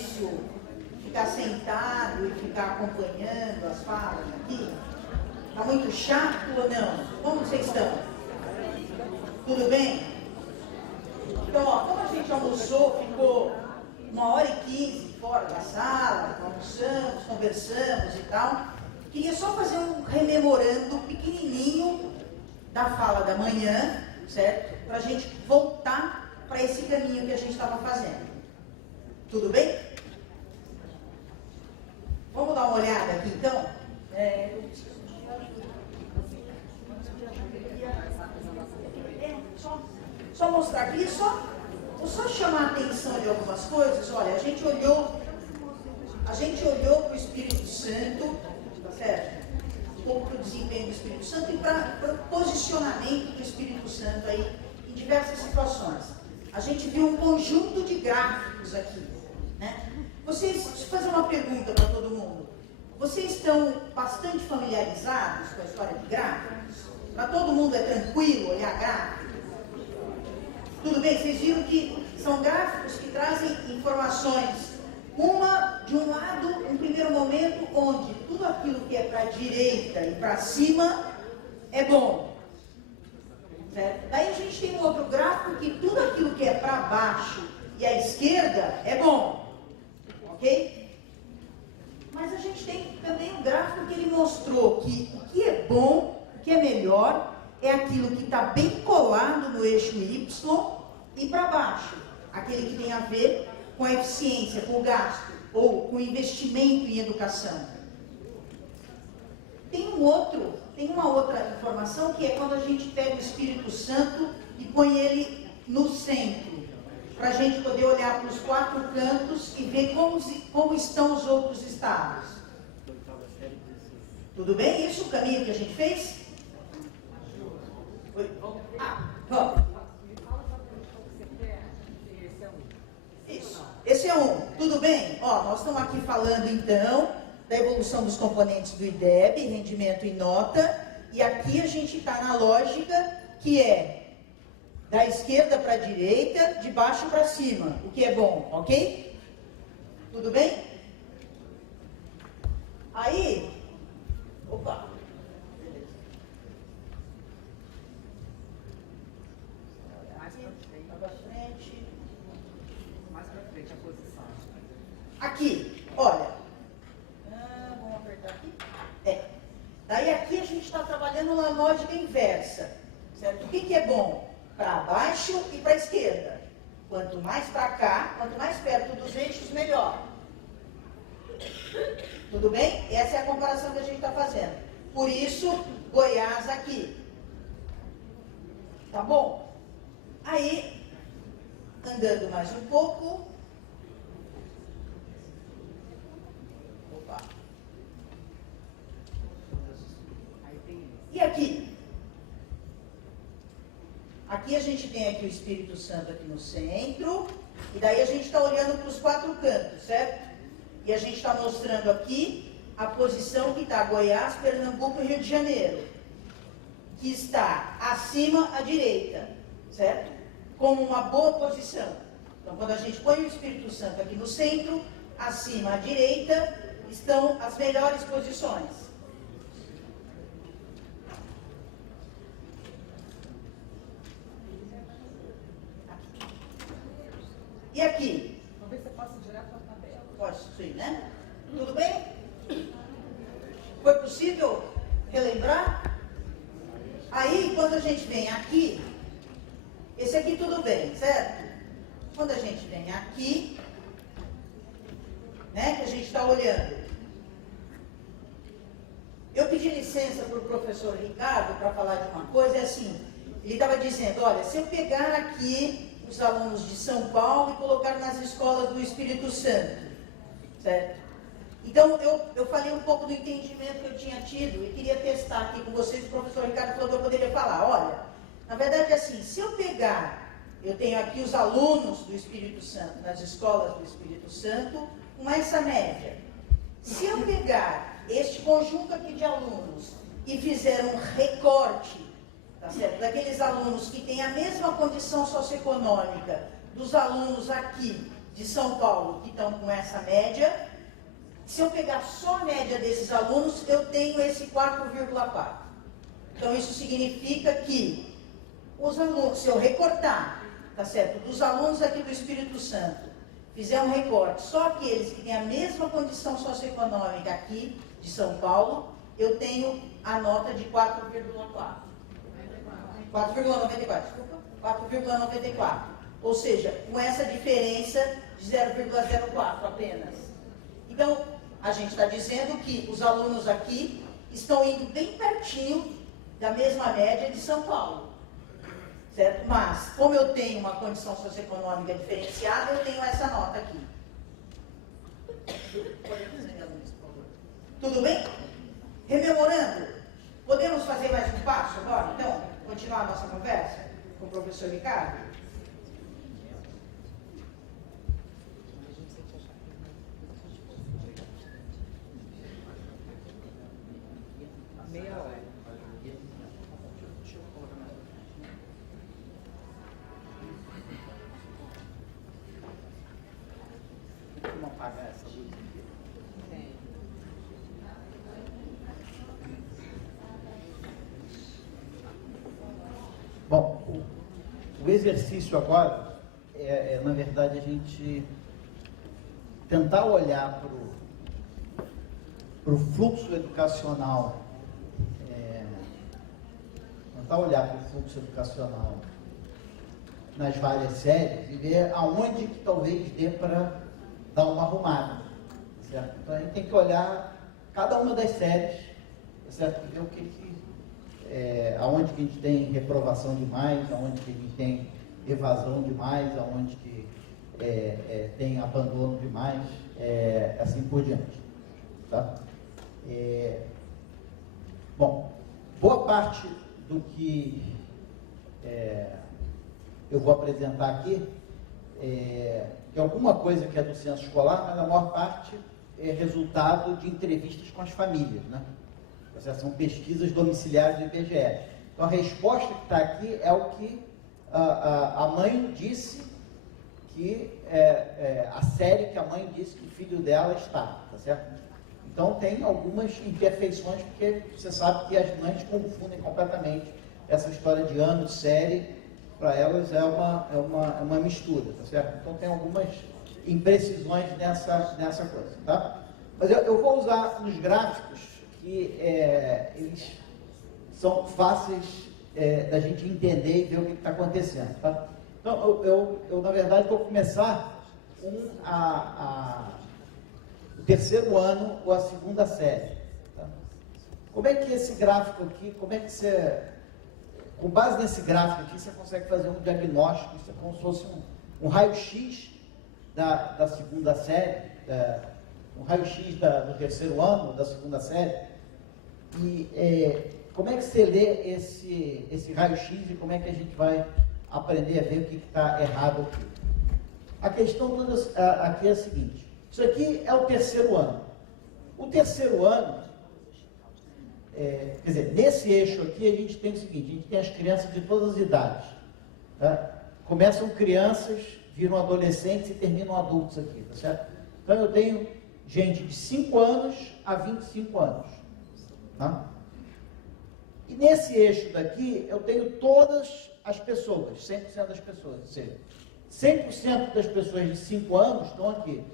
ficar sentado e ficar acompanhando as falas aqui? Está muito chato ou não? Como vocês estão? Tudo bem? Então, ó, como a gente almoçou, ficou 1h15 fora da sala, almoçamos, conversamos e tal, queria só fazer um rememorando pequenininho da fala da manhã, certo? Para a gente voltar para esse caminho que a gente estava fazendo. Tudo bem? Vamos dar uma olhada aqui, então? Só mostrar aqui, vou só chamar a atenção de algumas coisas. Olha, a gente olhou para o Espírito Santo, tá certo? Um pouco para o desempenho do Espírito Santo e para o posicionamento do Espírito Santo aí em diversas situações. A gente viu um conjunto de gráficos aqui, né? Deixa eu fazer uma pergunta para todo mundo. Vocês estão bastante familiarizados com a história de gráficos? Para todo mundo é tranquilo olhar gráficos? Tudo bem? Vocês viram que são gráficos que trazem informações, uma de um lado, um primeiro momento, onde tudo aquilo que é para a direita e para cima é bom. Certo? Daí a gente tem um outro gráfico que tudo aquilo que é para baixo e à esquerda é bom. Ok? Mas a gente tem também um gráfico que ele mostrou que o que é bom, o que é melhor, é aquilo que está bem colado no eixo Y e para baixo. Aquele que tem a ver com a eficiência, com o gasto, ou com o investimento em educação. Tem uma outra informação que é quando a gente pega o Espírito Santo e põe ele no centro, para a gente poder olhar para os quatro cantos e ver como estão os outros estados. Tudo bem? Isso o caminho que a gente fez? Vamos. Isso. Esse é um. Tudo bem? Ó, nós estamos aqui falando então da evolução dos componentes do IDEB, rendimento e nota, e aqui a gente está na lógica que é da esquerda para a direita, de baixo para cima, o que é bom, ok? Tudo bem? Aí, opa, beleza. Mais para frente. Mais para frente a posição. Aqui, olha. Vamos apertar aqui. Daí aqui a gente está trabalhando na lógica inversa. Certo? O que é bom? Para baixo e para a esquerda. Quanto mais para cá, quanto mais perto dos eixos, melhor. Tudo bem? Essa é a comparação que a gente está fazendo. Por isso, Goiás aqui. Tá bom? Aí, andando mais um pouco. Opa. E aqui? Aqui a gente tem aqui o Espírito Santo aqui no centro. E daí a gente está olhando para os quatro cantos, certo? E a gente está mostrando aqui a posição que está Goiás, Pernambuco e Rio de Janeiro. Que está acima à direita, certo? Como uma boa posição. Então, quando a gente põe o Espírito Santo aqui no centro, acima à direita, estão as melhores posições. E aqui? Vamos ver se você passa direto para a tabela. Posso, sim, né? Tudo bem? Foi possível relembrar? Aí, quando a gente vem aqui, esse aqui tudo bem, certo? Quando a gente vem aqui, né, que a gente está olhando. Eu pedi licença para o professor Ricardo para falar de uma coisa, é assim, ele estava dizendo, olha, se eu pegar aqui os alunos de São Paulo e colocar nas escolas do Espírito Santo, certo? Então, eu falei um pouco do entendimento que eu tinha tido e queria testar aqui com vocês. O professor Ricardo falou que eu poderia falar. Olha, na verdade, assim, se eu pegar, eu tenho aqui os alunos do Espírito Santo, nas escolas do Espírito Santo, com essa média. Se eu pegar este conjunto aqui de alunos e fizer um recorte, tá certo? Daqueles alunos que têm a mesma condição socioeconômica dos alunos aqui de São Paulo que estão com essa média. Se eu pegar só a média desses alunos, eu tenho esse 4,4. Então, isso significa que os alunos, se eu recortar, tá certo, dos alunos aqui do Espírito Santo, fizer um recorte, só aqueles que têm a mesma condição socioeconômica aqui de São Paulo, eu tenho a nota de 4,94. 4,94, desculpa. 4,94. Ou seja, com essa diferença de 0,04 apenas. Então, a gente está dizendo que os alunos aqui estão indo bem pertinho da mesma média de São Paulo. Certo? Mas, como eu tenho uma condição socioeconômica diferenciada, eu tenho essa nota aqui. Tudo bem? Rememorando, podemos fazer mais um passo agora? Então, continuar a nossa conversa com o professor Ricardo? Meia hora. Como apagar essa luz aqui? Bom, o exercício agora na verdade, a gente tentar olhar para o fluxo educacional, nas várias séries e ver aonde que talvez dê para dar uma arrumada, certo? Então a gente tem que olhar cada uma das séries, certo? E ver o aonde que a gente tem reprovação demais, aonde que a gente tem evasão demais, aonde que tem abandono demais, assim por diante, tá? Bom, boa parte do que eu vou apresentar aqui é alguma coisa que é do censo escolar, mas a maior parte é resultado de entrevistas com as famílias, né? São pesquisas domiciliares do IBGE. Então, a resposta que está aqui é o que a mãe disse que a série que a mãe disse que o filho dela está, tá certo? Então, tem algumas imperfeições, porque você sabe que as mães confundem completamente essa história de ano, série, para elas é uma mistura, tá certo? Então, tem algumas imprecisões nessa coisa, tá? Mas eu vou usar uns gráficos que eles são fáceis da gente entender e ver o que está acontecendo, tá? Então, eu na verdade, vou começar com o terceiro ano ou a segunda série, tá? Como é que esse gráfico aqui, com base nesse gráfico aqui, você consegue fazer um diagnóstico, isso é como se fosse um raio-x da segunda série, um raio-x do terceiro ano, da segunda série, e como é que você lê esse raio-x e como é que a gente vai aprender a ver o que está errado aqui? A questão toda aqui é a seguinte: isso aqui é o terceiro ano. O terceiro ano, quer dizer, nesse eixo aqui a gente tem o seguinte: a gente tem as crianças de todas as idades, tá? Começam crianças, viram adolescentes e terminam adultos aqui, tá certo? Então eu tenho gente de 5 anos a 25 anos, tá? E nesse eixo daqui eu tenho todas as pessoas, 100% das pessoas, ou seja, 100% das pessoas de 5 anos estão aqui,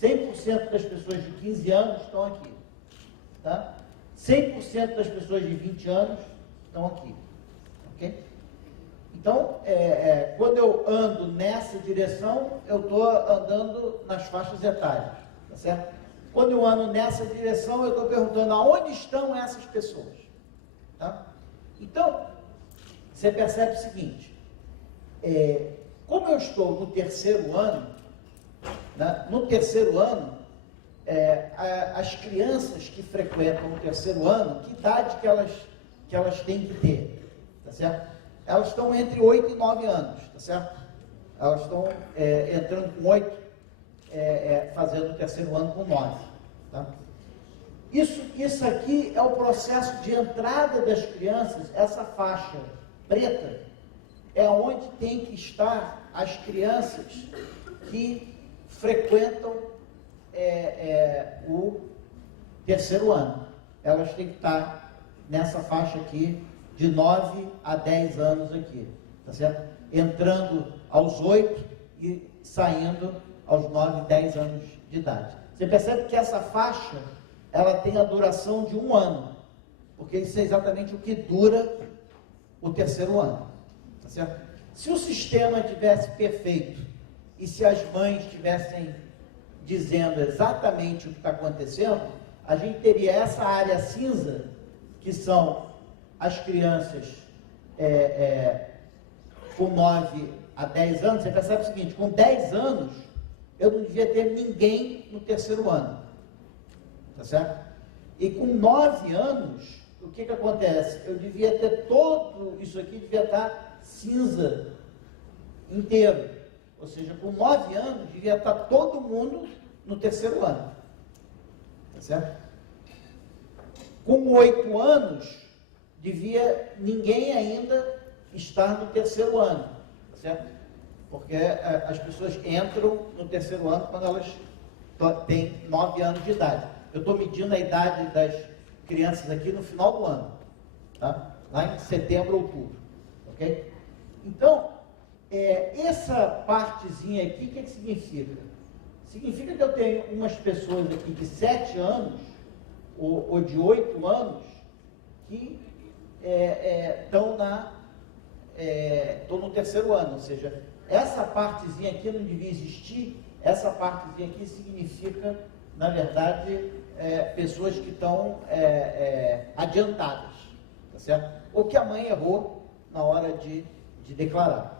100% das pessoas de 15 anos estão aqui, tá? 100% das pessoas de 20 anos estão aqui, ok? Então, quando eu ando nessa direção, eu estou andando nas faixas etárias, tá certo? Quando eu ando nessa direção, eu estou perguntando aonde estão essas pessoas, tá? Então, você percebe o seguinte: como eu estou no terceiro ano, né, as crianças que frequentam o terceiro ano, que idade que elas têm que ter, tá certo? Elas estão entre 8 e 9 anos, tá certo? Elas estão entrando com 8, fazendo o terceiro ano com 9, tá? Isso aqui é o processo de entrada das crianças. Essa faixa preta é onde tem que estar as crianças que frequentam o terceiro ano. Elas têm que estar nessa faixa aqui, de 9 a 10 anos aqui, tá certo? Entrando aos 8 e saindo aos 9, 10 anos de idade. Você percebe que essa faixa, ela tem a duração de 1 ano, porque isso é exatamente o que dura o terceiro ano, tá certo? Se o sistema tivesse perfeito e se as mães estivessem dizendo exatamente o que está acontecendo, a gente teria essa área cinza, que são as crianças com 9 a 10 anos. Você percebe o seguinte, com 10 anos, eu não devia ter ninguém no terceiro ano, tá certo? E com 9 anos, o que acontece? Eu devia ter todo isso aqui, devia estar cinza inteiro. Ou seja, com 9 anos, devia estar todo mundo no terceiro ano, tá certo? Com 8 anos, devia ninguém ainda estar no terceiro ano, tá certo? Porque as pessoas entram no terceiro ano quando elas têm 9 anos de idade. Eu estou medindo a idade das crianças aqui no final do ano, tá? Lá em setembro, outubro, ok? Então, essa partezinha aqui, o que significa? Significa que eu tenho umas pessoas aqui de 7 anos, ou de 8 anos, que estão no terceiro ano, ou seja, essa partezinha aqui não devia existir. Essa partezinha aqui significa, na verdade, pessoas que estão adiantadas, tá certo? Ou que a mãe errou na hora de declarar.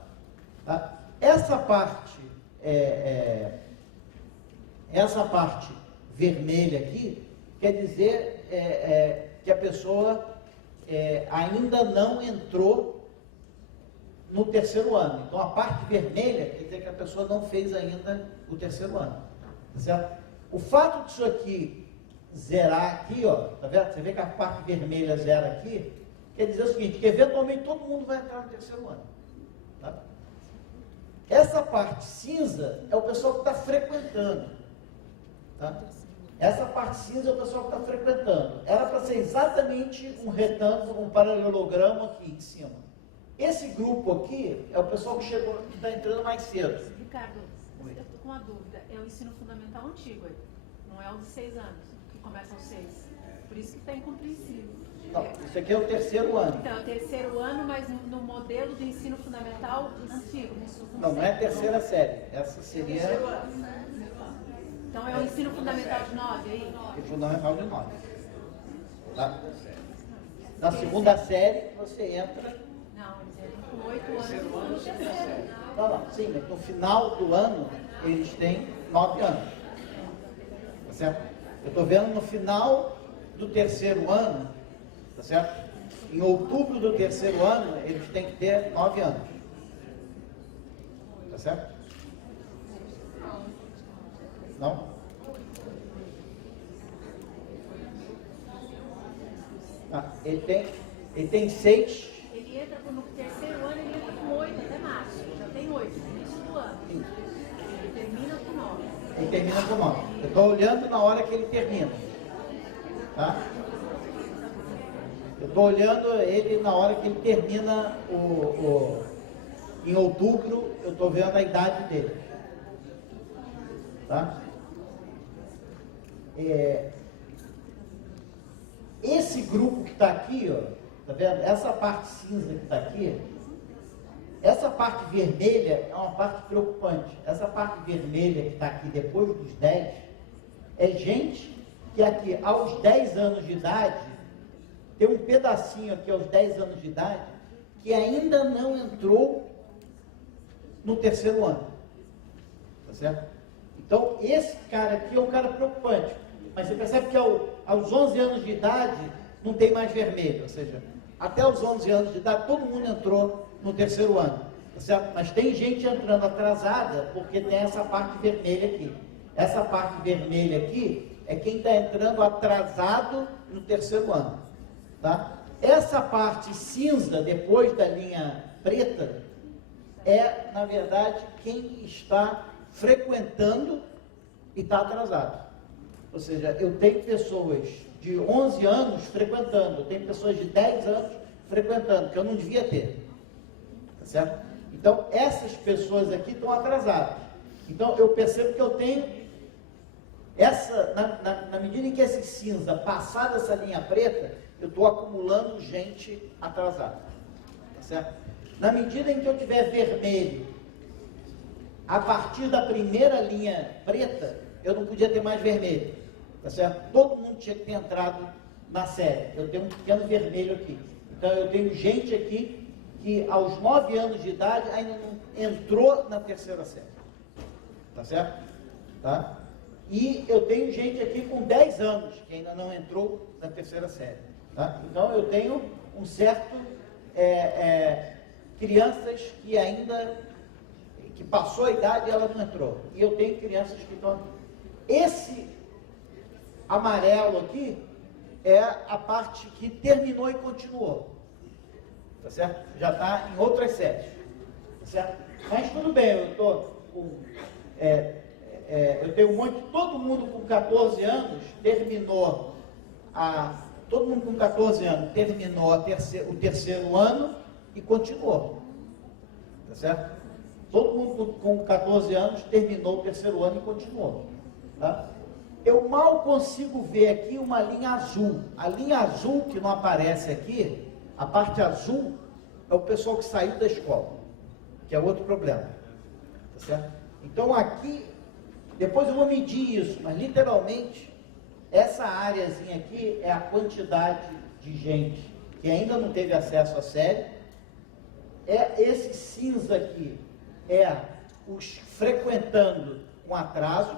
Tá? Essa parte vermelha aqui quer dizer que a pessoa ainda não entrou no terceiro ano. Então, a parte vermelha quer dizer que a pessoa não fez ainda o terceiro ano. Tá certo? O fato disso aqui zerar aqui, ó, tá vendo? Você vê que a parte vermelha zera aqui, quer dizer o seguinte, que eventualmente todo mundo vai entrar no terceiro ano. Tá? Essa parte cinza é o pessoal que está frequentando. Tá? Essa parte cinza é o pessoal que está frequentando. Era para ser exatamente um retângulo, um paralelogramo aqui em cima. Esse grupo aqui é o pessoal que chegou, que está entrando mais cedo. Ricardo, eu estou com uma dúvida. É o ensino fundamental antigo, não é o de 6 anos, que começa aos 6. Por isso que está incompreensível. Não, isso aqui é o terceiro ano. Então, é o terceiro ano, mas no modelo de ensino fundamental antigo. Não é a terceira série. Essa seria Então, é o ensino fundamental de 9 aí? o fundamental de 9. Tá? Na segunda série, você entra... Não, com 8 anos no terceiro. Não, sim, mas no final do ano, eles têm 9 anos. Tá certo? Eu estou vendo no final do terceiro ano, tá certo? Em outubro do terceiro ano, eles têm que ter 9 anos. Tá certo? Não? Ele tem 6. Ele entra no terceiro ano, ele entra com 8 até março. Já tem 8, no início do ano. Ele termina com 9. Ele termina com 9. Eu estou olhando na hora que ele termina. Tá? Eu estou olhando ele na hora que ele termina em outubro, eu estou vendo a idade dele. Tá? Esse grupo que está aqui, ó, tá vendo? Essa parte cinza que está aqui, essa parte vermelha é uma parte preocupante. Essa parte vermelha que está aqui depois dos 10 é gente que aqui aos 10 anos de idade, tem um pedacinho aqui aos 10 anos de idade que ainda não entrou no terceiro ano. Tá certo? Então, esse cara aqui é um cara preocupante. Mas você percebe que aos 11 anos de idade não tem mais vermelho. Ou seja, até os 11 anos de idade todo mundo entrou no terceiro ano. Tá certo? Mas tem gente entrando atrasada porque tem essa parte vermelha aqui. Essa parte vermelha aqui é quem está entrando atrasado no terceiro ano. Tá? Essa parte cinza, depois da linha preta, é, na verdade, quem está frequentando e está atrasado. Ou seja, eu tenho pessoas de 11 anos frequentando, eu tenho pessoas de 10 anos frequentando, que eu não devia ter. Tá certo? Então, essas pessoas aqui estão atrasadas. Então, eu percebo que eu tenho na medida em que esse cinza passar dessa linha preta, eu estou acumulando gente atrasada. Tá certo? Na medida em que eu tiver vermelho, a partir da primeira linha preta, eu não podia ter mais vermelho. Tá certo? Todo mundo tinha que ter entrado na série. Eu tenho um pequeno vermelho aqui. Então, eu tenho gente aqui que aos 9 anos de idade ainda não entrou na terceira série. Tá certo? Tá? E eu tenho gente aqui com 10 anos que ainda não entrou na terceira série. Tá? Então, eu tenho um certo... crianças que ainda... que passou a idade e ela não entrou. E eu tenho crianças que estão... Esse amarelo aqui é a parte que terminou e continuou. Tá certo? Já está em outras séries. Tá certo? Mas tudo bem, eu estou com... eu tenho um monte... Todo mundo com 14 anos terminou todo mundo com 14 anos terminou o terceiro ano e continuou. Tá certo? Todo mundo com 14 anos terminou o terceiro ano e continuou. Tá? Eu mal consigo ver aqui uma linha azul. A linha azul que não aparece aqui, a parte azul, é o pessoal que saiu da escola, que é outro problema. Tá certo? Então aqui, depois eu vou medir isso, mas literalmente, essa áreazinha aqui é a quantidade de gente que ainda não teve acesso à série. Esse cinza aqui é os frequentando com atraso.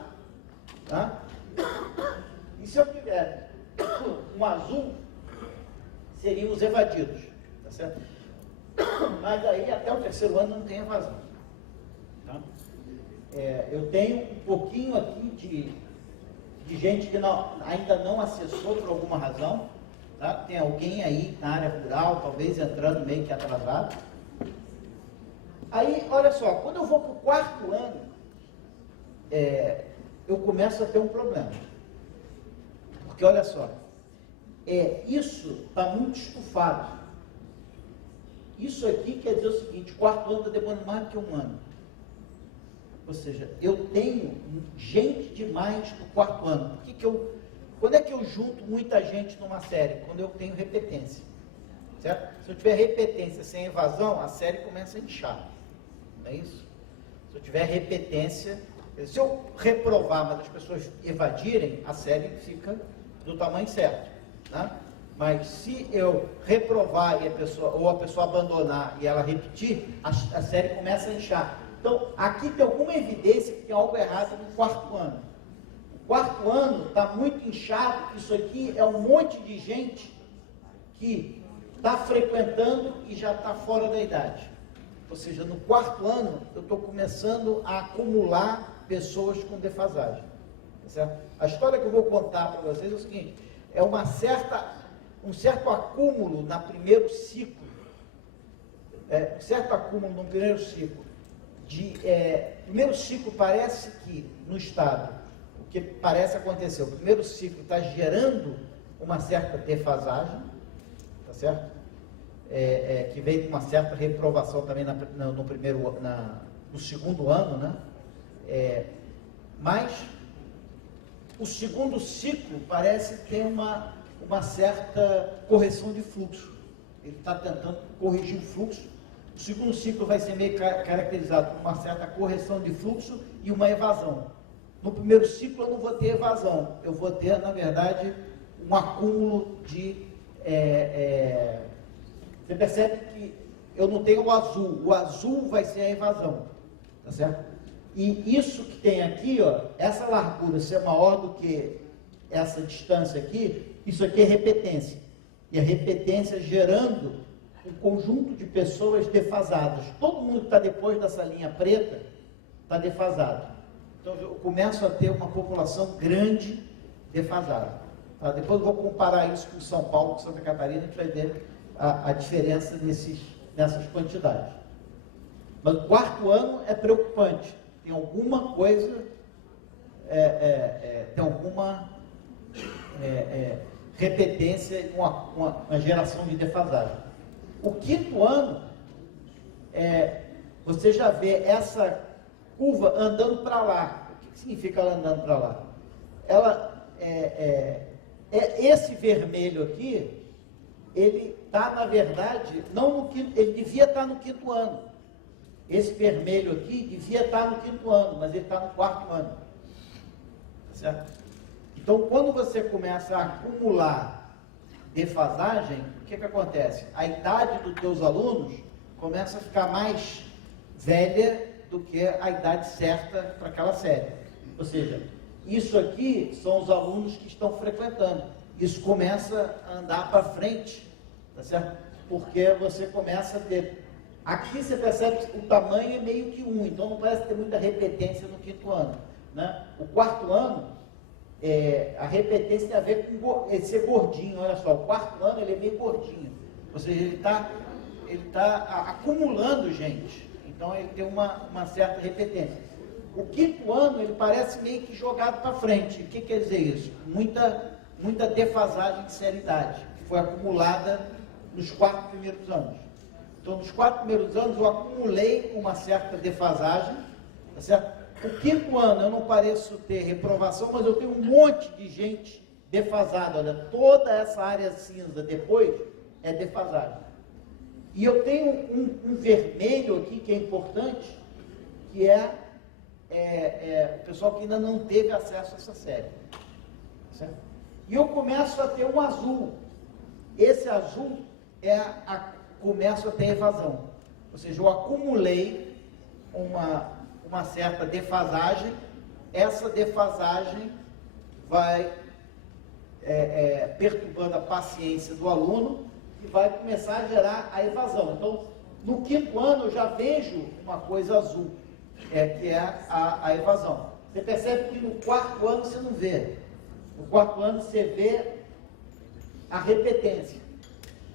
Tá? E se eu tiver um azul, seriam os evadidos, tá certo? Mas aí até o terceiro ano não tem evasão. Tá? Eu tenho um pouquinho aqui de gente que ainda não acessou por alguma razão. Tá? Tem alguém aí na área rural, talvez entrando meio que atrasado. Aí, olha só, quando eu vou para o quarto ano, eu começo a ter um problema. Porque, olha só, isso está muito estufado. Isso aqui quer dizer o seguinte: quarto ano está demorando mais do que um ano. Ou seja, eu tenho gente demais no quarto ano. Quando é que eu junto muita gente numa série? Quando eu tenho repetência. Certo? Se eu tiver repetência sem evasão, a série começa a inchar. Não é isso? Se eu tiver repetência, se eu reprovar, mas as pessoas evadirem, a série fica do tamanho certo. Né? Mas se eu reprovar e a pessoa abandonar e ela repetir, a série começa a inchar. Então, aqui tem alguma evidência que tem algo errado no quarto ano. O quarto ano está muito inchado. Isso aqui é um monte de gente que está frequentando e já está fora da idade. Ou seja, no quarto ano, eu estou começando a acumular pessoas com defasagem. Tá certo? A história que eu vou contar para vocês é o seguinte: é um certo acúmulo no primeiro ciclo. No primeiro ciclo parece que, no Estado, o que parece acontecer, o primeiro ciclo está gerando uma certa defasagem, tá certo? Que veio com uma certa reprovação também no segundo ano, né? Mas o segundo ciclo parece ter uma certa correção de fluxo. Ele está tentando corrigir o fluxo. O segundo ciclo vai ser meio caracterizado por uma certa correção de fluxo e uma evasão. No primeiro ciclo eu não vou ter evasão, eu vou ter, na verdade, um acúmulo de... Você percebe que eu não tenho o azul vai ser a evasão, tá certo? E isso que tem aqui, ó, essa largura ser maior do que essa distância aqui, isso aqui é repetência. E a repetência gerando um conjunto de pessoas defasadas. Todo mundo que está depois dessa linha preta está defasado. Então eu começo a ter uma população grande defasada. Tá? Depois eu vou comparar isso com São Paulo, com Santa Catarina, a gente vai ver a diferença nessas quantidades. Mas o quarto ano é preocupante. tem alguma coisa, tem alguma repetência, uma geração de defasagem. O quinto ano, você já vê essa curva andando para lá. O que significa ela andando para lá? Ela, esse vermelho aqui, ele está, na verdade, não no quinto, ele devia estar no quinto ano. Esse vermelho aqui devia estar no quinto ano, mas ele está no quarto ano. Tá certo? Então, quando você começa a acumular defasagem, o que acontece? A idade dos teus alunos começa a ficar mais velha do que a idade certa para aquela série. Ou seja, isso aqui são os alunos que estão frequentando. Isso começa a andar para frente, tá certo? Porque você começa a ter... Aqui você percebe que o tamanho é meio que 1, então não parece ter muita repetência no quinto ano, né? O quarto ano, a repetência tem a ver com ele ser gordinho. Olha só, o quarto ano ele é meio gordinho. Ou seja, ele tá acumulando gente. Então ele tem uma certa repetência. O quinto ano ele parece meio que jogado para frente. O que quer dizer isso? Muita defasagem de seriedade, que foi acumulada nos 4 primeiros anos. Então, nos 4 primeiros anos eu acumulei uma certa defasagem, tá certo? O quinto ano eu não pareço ter reprovação, mas eu tenho um monte de gente defasada. Olha, toda essa área cinza depois é defasagem. E eu tenho um vermelho aqui que é importante, que o pessoal que ainda não teve acesso a essa série. Certo? E eu começo a ter um azul. Esse azul começo a ter evasão. Ou seja, eu acumulei uma certa defasagem. Essa defasagem vai perturbando a paciência do aluno e vai começar a gerar a evasão. Então, no quinto ano, eu já vejo uma coisa azul, que é a evasão. Você percebe que no quarto ano você não vê. No quarto ano você vê a repetência,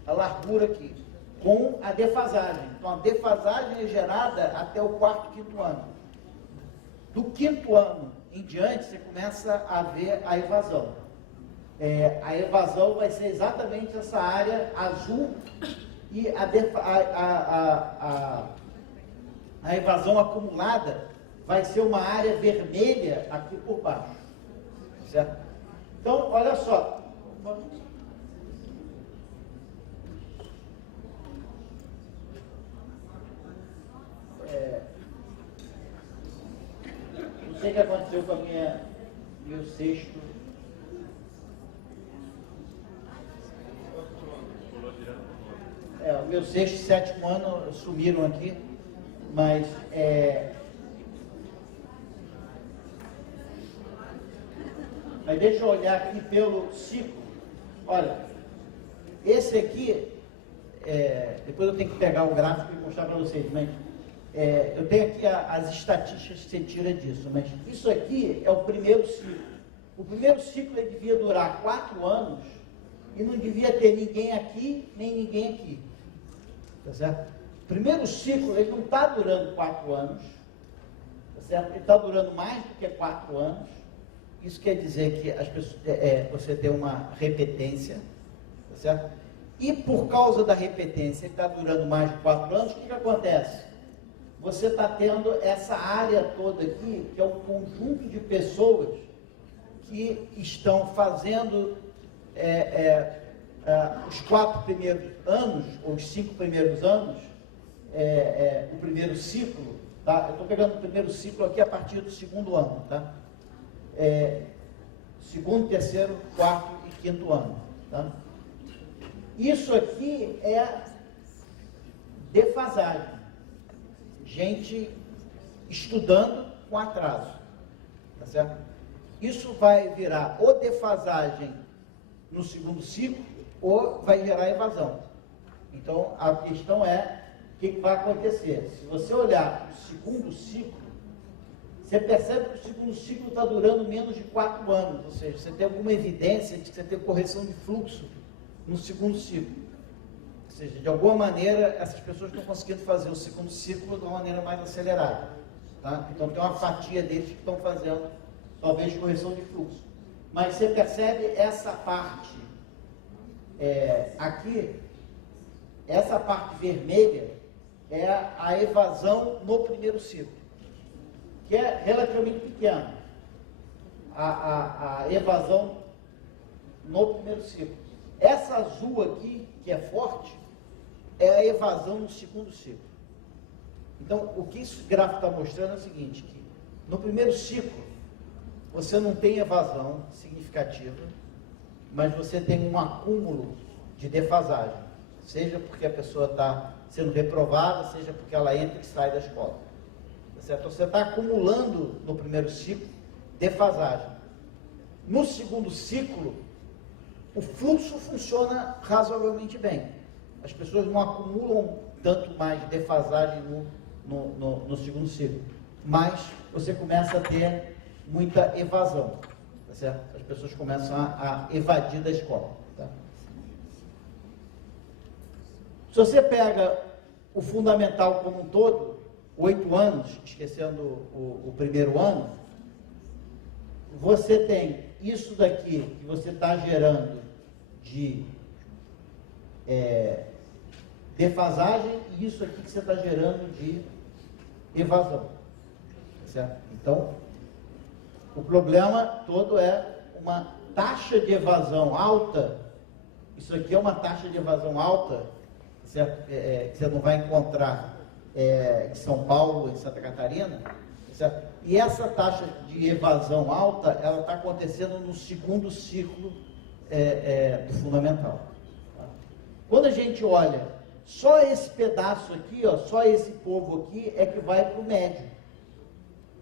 a largura aqui, com a defasagem. Então, a defasagem é gerada até o quarto, quinto ano. Do quinto ano em diante, você começa a ver a evasão. A evasão vai ser exatamente essa área azul e a evasão acumulada vai ser uma área vermelha aqui por baixo. Certo? Então, olha só. Não sei o que aconteceu com meu sexto. O meu sexto e sétimo ano sumiram aqui, mas deixa eu olhar aqui pelo ciclo. Olha, esse aqui, depois eu tenho que pegar o gráfico e mostrar para vocês, mas eu tenho aqui as estatísticas que você tira disso, mas isso aqui é o primeiro ciclo. O primeiro ciclo ele devia durar 4 anos e não devia ter ninguém aqui, nem ninguém aqui. Tá certo? O primeiro ciclo ele não está durando 4 anos, tá certo? Ele está durando mais do que 4 anos. Isso quer dizer que as pessoas, você tem uma repetência, tá certo? E por causa da repetência, ele está durando mais de 4 anos, o que acontece? Você está tendo essa área toda aqui, que é um conjunto de pessoas que estão fazendo os 4 primeiros anos, ou os 5 primeiros anos, o primeiro ciclo, tá? Eu estou pegando o primeiro ciclo aqui a partir do segundo ano, tá? Segundo, terceiro, quarto e quinto ano, tá? Isso aqui é defasagem. Gente estudando com atraso, tá certo? Isso vai virar ou defasagem no segundo ciclo, ou vai gerar evasão. Então, a questão é, o que vai acontecer? Se você olhar o segundo ciclo, você percebe que o segundo ciclo está durando menos de 4 anos, ou seja, você tem alguma evidência de que você tem correção de fluxo no segundo ciclo. Ou seja, de alguma maneira, essas pessoas estão conseguindo fazer o segundo ciclo de uma maneira mais acelerada. Tá? Tá? Então tem uma fatia deles que estão fazendo, talvez, correção de fluxo. Mas você percebe essa parte aqui, essa parte vermelha é a evasão no primeiro ciclo, que é relativamente pequena. A evasão no primeiro ciclo. Essa azul aqui, que é forte, é a evasão no segundo ciclo. Então, o que esse gráfico está mostrando é o seguinte, que no primeiro ciclo, você não tem evasão significativa, mas você tem um acúmulo de defasagem, seja porque a pessoa está sendo reprovada, seja porque ela entra e sai da escola. Tá certo? Você está acumulando no primeiro ciclo defasagem. No segundo ciclo, o fluxo funciona razoavelmente bem. As pessoas não acumulam tanto mais defasagem no segundo ciclo, mas você começa a ter muita evasão, tá certo? As pessoas começam a evadir da escola. Tá? Se você pega o fundamental como um todo, 8 anos, esquecendo o primeiro ano, você tem isso daqui que você está gerando de defasagem e isso aqui que você está gerando de evasão. Certo? Então, o problema todo é uma taxa de evasão alta. Isso aqui é uma taxa de evasão alta, certo? Que você não vai encontrar em São Paulo, em Santa Catarina, certo? E essa taxa de evasão alta, ela está acontecendo no segundo ciclo do fundamental. Tá? Quando a gente olha, só esse pedaço aqui, ó, só esse povo aqui é que vai para o médio,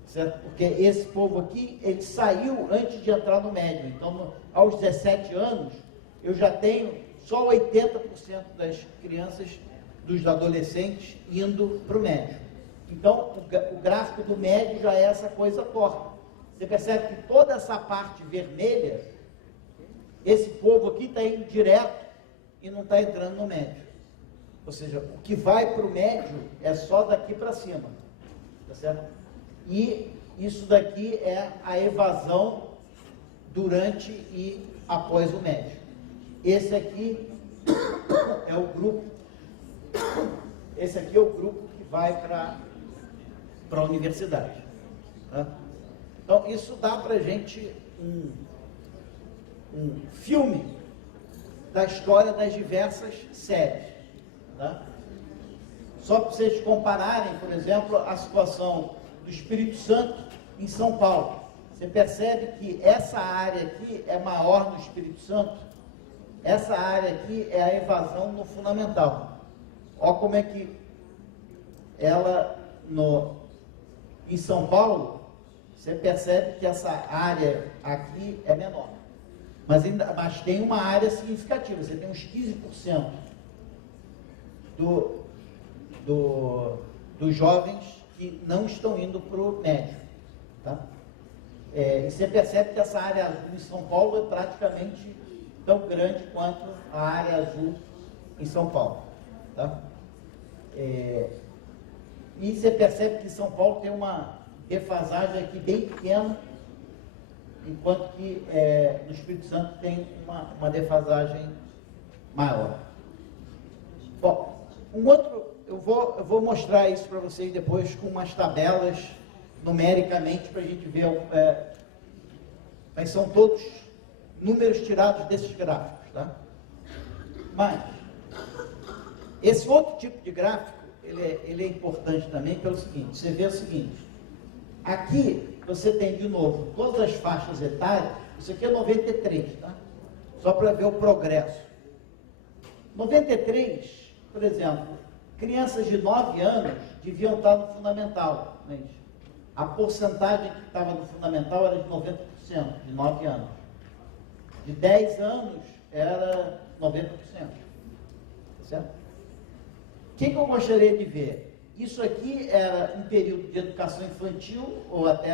certo? Porque esse povo aqui, ele saiu antes de entrar no médio. Então, aos 17 anos, eu já tenho só 80% das crianças, dos adolescentes, indo para o médio. Então, o gráfico do médio já é essa coisa torta. Você percebe que toda essa parte vermelha, esse povo aqui está indo direto e não está entrando no médio. Ou seja, o que vai para o médio é só daqui para cima. Tá certo? E isso daqui é a evasão durante e após o médio. Esse aqui é o grupo. Esse aqui é o grupo que vai para a universidade. Tá? Então, isso dá para a gente um filme da história das diversas séries. Tá? Só para vocês compararem, por exemplo, a situação do Espírito Santo em São Paulo. Você percebe que essa área aqui é maior no Espírito Santo. Essa área aqui é a evasão no fundamental. Olha como é que ela, em São Paulo, você percebe que essa área aqui é menor. Mas tem uma área significativa. Você tem uns 15% dos jovens que não estão indo para o médio. Tá? E você percebe que essa área azul em São Paulo é praticamente tão grande quanto a área azul em São Paulo. Tá? E você percebe que São Paulo tem uma defasagem aqui bem pequena, enquanto que no Espírito Santo tem uma defasagem maior. Bom, eu vou mostrar isso para vocês depois com umas tabelas numericamente para a gente ver, mas são todos números tirados desses gráficos, tá? Mas esse outro tipo de gráfico, ele é importante também pelo seguinte, você vê o seguinte, aqui você tem de novo todas as faixas etárias, isso aqui é 93, tá? Só para ver o progresso. 93, por exemplo, crianças de 9 anos deviam estar no fundamental, gente. A porcentagem que estava no fundamental era de 90%, de 9 anos. De 10 anos era 90%. Certo? O que eu gostaria de ver? Isso aqui era um período de educação infantil, ou até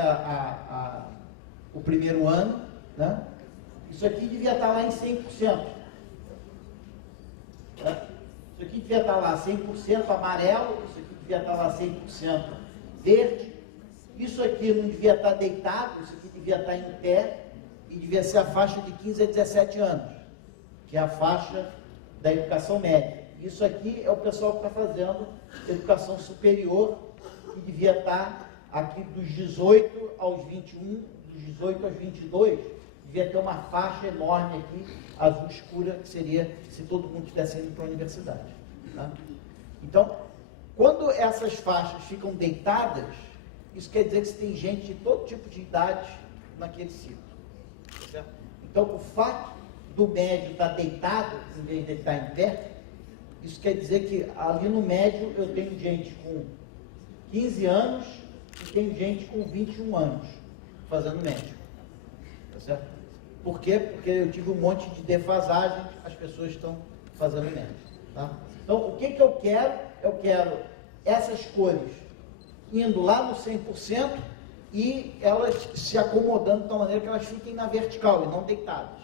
o primeiro ano, né? Isso aqui devia estar lá em 100%. Tá? Isso aqui devia estar lá 100% amarelo, isso aqui devia estar lá 100% verde, Isso aqui não devia estar deitado, isso aqui devia estar em pé, e devia ser a faixa de 15 a 17 anos, que é a faixa da educação média. Isso aqui é o pessoal que está fazendo educação superior, que devia estar aqui dos 18 aos 21, dos 18 aos 22, devia ter uma faixa enorme aqui, azul escura, que seria se todo mundo estivesse indo para a universidade. Tá? Então, quando essas faixas ficam deitadas, isso quer dizer que você tem gente de todo tipo de idade naquele ciclo. Certo? Então, o fato do médio estar deitado, em vez de estar em pé, isso quer dizer que ali no médio eu tenho gente com 15 anos e tenho gente com 21 anos fazendo médio. Tá certo? Por quê? Porque eu tive um monte de defasagem, as pessoas estão fazendo médio. Tá? Então, o que eu quero? Eu quero essas cores indo lá no 100% e elas se acomodando de tal maneira que elas fiquem na vertical e não deitadas.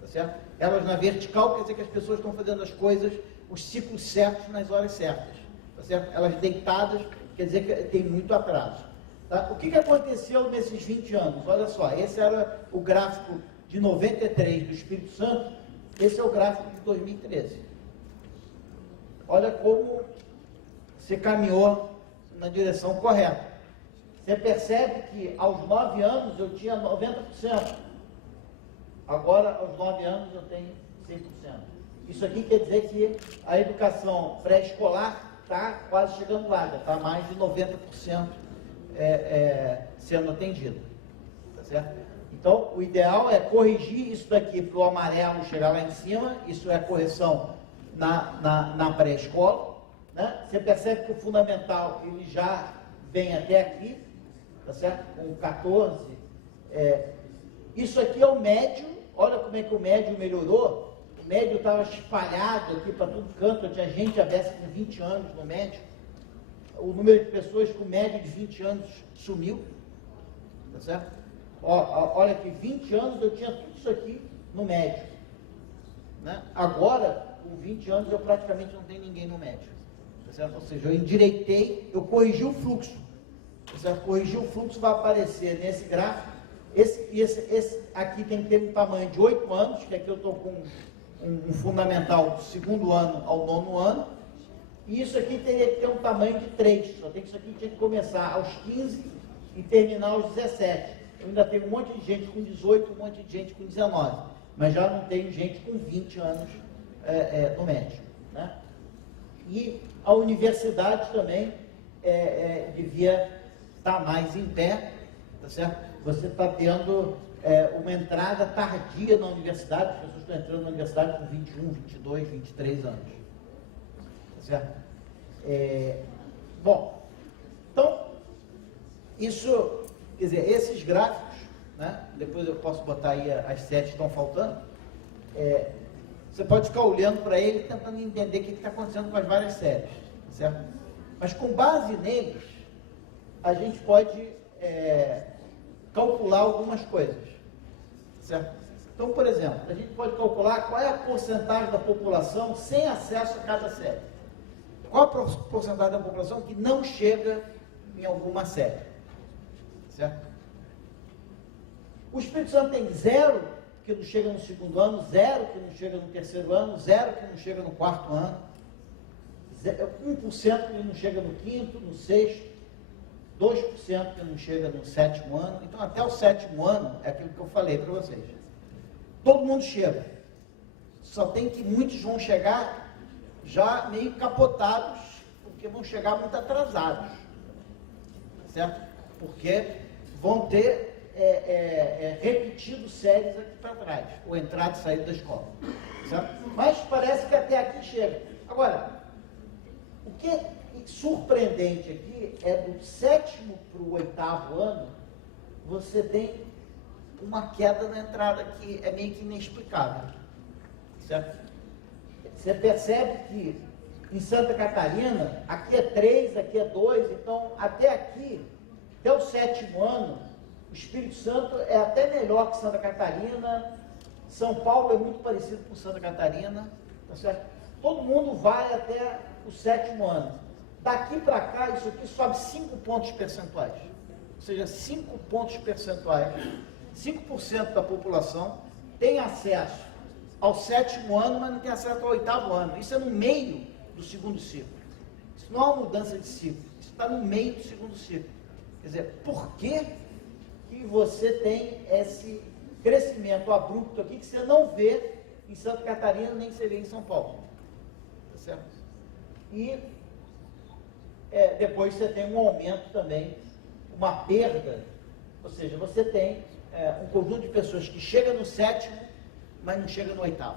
Tá certo? Elas na vertical quer dizer que as pessoas estão fazendo as coisas, os ciclos certos nas horas certas. Tá certo? Elas deitadas quer dizer que tem muito atraso. Tá? O que aconteceu nesses 20 anos? Olha só, esse era o gráfico de 93 do Espírito Santo, esse é o gráfico de 2013. Olha como você caminhou na direção correta. Você percebe que aos 9 anos eu tinha 90%. Agora, aos 9 anos, eu tenho 100%. Isso aqui quer dizer que a educação pré-escolar está quase chegando lá, já está mais de 90% sendo atendida. Tá certo? Então, o ideal é corrigir isso daqui para o amarelo chegar lá em cima, isso é correção na pré-escola. Né? Você percebe que o fundamental ele já vem até aqui, tá certo? Com 14. Isso aqui é o médio, olha como é que o médio melhorou. O médio estava espalhado aqui para todo canto, tinha gente aberta com 20 anos no médio. O número de pessoas com média de 20 anos sumiu, tá certo? Olha que 20 anos eu tinha tudo isso aqui no médio. Né? Agora, com 20 anos, eu praticamente não tenho ninguém no médio. Tá certo? Ou seja, eu endireitei, eu corrigi o fluxo. Tá certo? Corrigir o fluxo vai aparecer nesse gráfico. Esse aqui tem que ter um tamanho de 8 anos, que aqui eu estou com um fundamental do 2º ano ao 9º ano. E isso aqui teria que ter um tamanho de 3. Só tem que isso aqui tinha que começar aos 15 e terminar aos 17. Eu ainda tenho um monte de gente com 18, um monte de gente com 19. Mas já não tenho gente com 20 anos no médio. Né? E a universidade também devia estar mais em pé, tá certo? Você está tendo uma entrada tardia na universidade, as pessoas estão entrando na universidade com 21, 22, 23 anos. Tá certo? Bom, então, isso, quer dizer, esses gráficos, né? Depois eu posso botar aí as 7 que estão faltando, você pode ficar olhando para ele tentando entender o que está acontecendo com as várias séries, tá certo? Mas com base neles, a gente pode calcular algumas coisas, certo? Então, por exemplo, a gente pode calcular qual é a porcentagem da população sem acesso a cada série. Qual a porcentagem da população que não chega em alguma série, certo? O Espírito Santo tem 0 que não chega no 2º ano, 0 que não chega no 3º ano, 0 que não chega no 4º ano, 1% que não chega no 5º, no 6º, 2% que não chega no 7º ano. Então, até o 7º ano, é aquilo que eu falei para vocês. Todo mundo chega. Só tem que muitos vão chegar já meio capotados, porque vão chegar muito atrasados. Certo? Porque vão ter repetido séries aqui para trás, ou entrada e saída da escola. Certo? Mas parece que até aqui chega. Agora, o que é surpreendente aqui é do 7º para o 8º ano, você tem uma queda na entrada que é meio que inexplicável. Certo? Você percebe que em Santa Catarina, aqui é 3, aqui é 2, então até aqui, até o 7º ano, o Espírito Santo é até melhor que Santa Catarina, São Paulo é muito parecido com Santa Catarina, tá certo? Todo mundo vai até o 7º ano. Daqui para cá, isso aqui sobe 5 pontos percentuais. ou seja, 5 pontos percentuais, 5% da população tem acesso ao 7º ano, mas não tem acesso ao 8º ano. Isso é no meio do segundo ciclo. Isso não é uma mudança de ciclo, isso está no meio do segundo ciclo. Quer dizer, por que você tem esse crescimento abrupto aqui que você não vê em Santa Catarina, nem você vê em São Paulo? Tá certo? E depois você tem um aumento também, uma perda, ou seja, você tem um conjunto de pessoas que chega no 7º, mas não chega no 8º.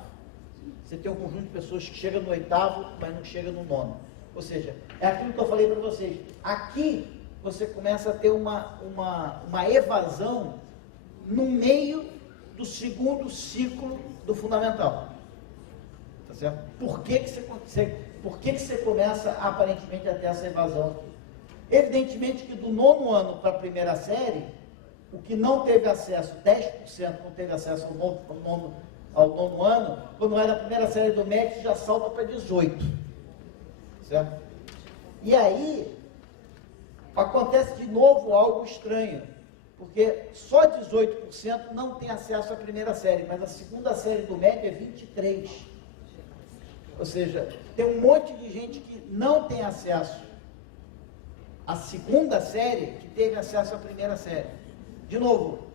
Você tem um conjunto de pessoas que chega no 8º, mas não chega no 9º. Ou seja, é aquilo que eu falei para vocês. Aqui você começa a ter uma evasão no meio do segundo ciclo do fundamental. Tá certo? Por que você começa aparentemente a ter essa evasão aqui? Evidentemente que do 9º ano para a primeira série, o que não teve acesso, 10% não teve acesso ao 9º ano, quando vai na primeira série do médio já salta para 18%. Certo? E aí, acontece de novo algo estranho, porque só 18% não tem acesso à primeira série, mas a segunda série do médio é 23%. Ou seja, tem um monte de gente que não tem acesso à segunda série, que teve acesso à primeira série. De novo,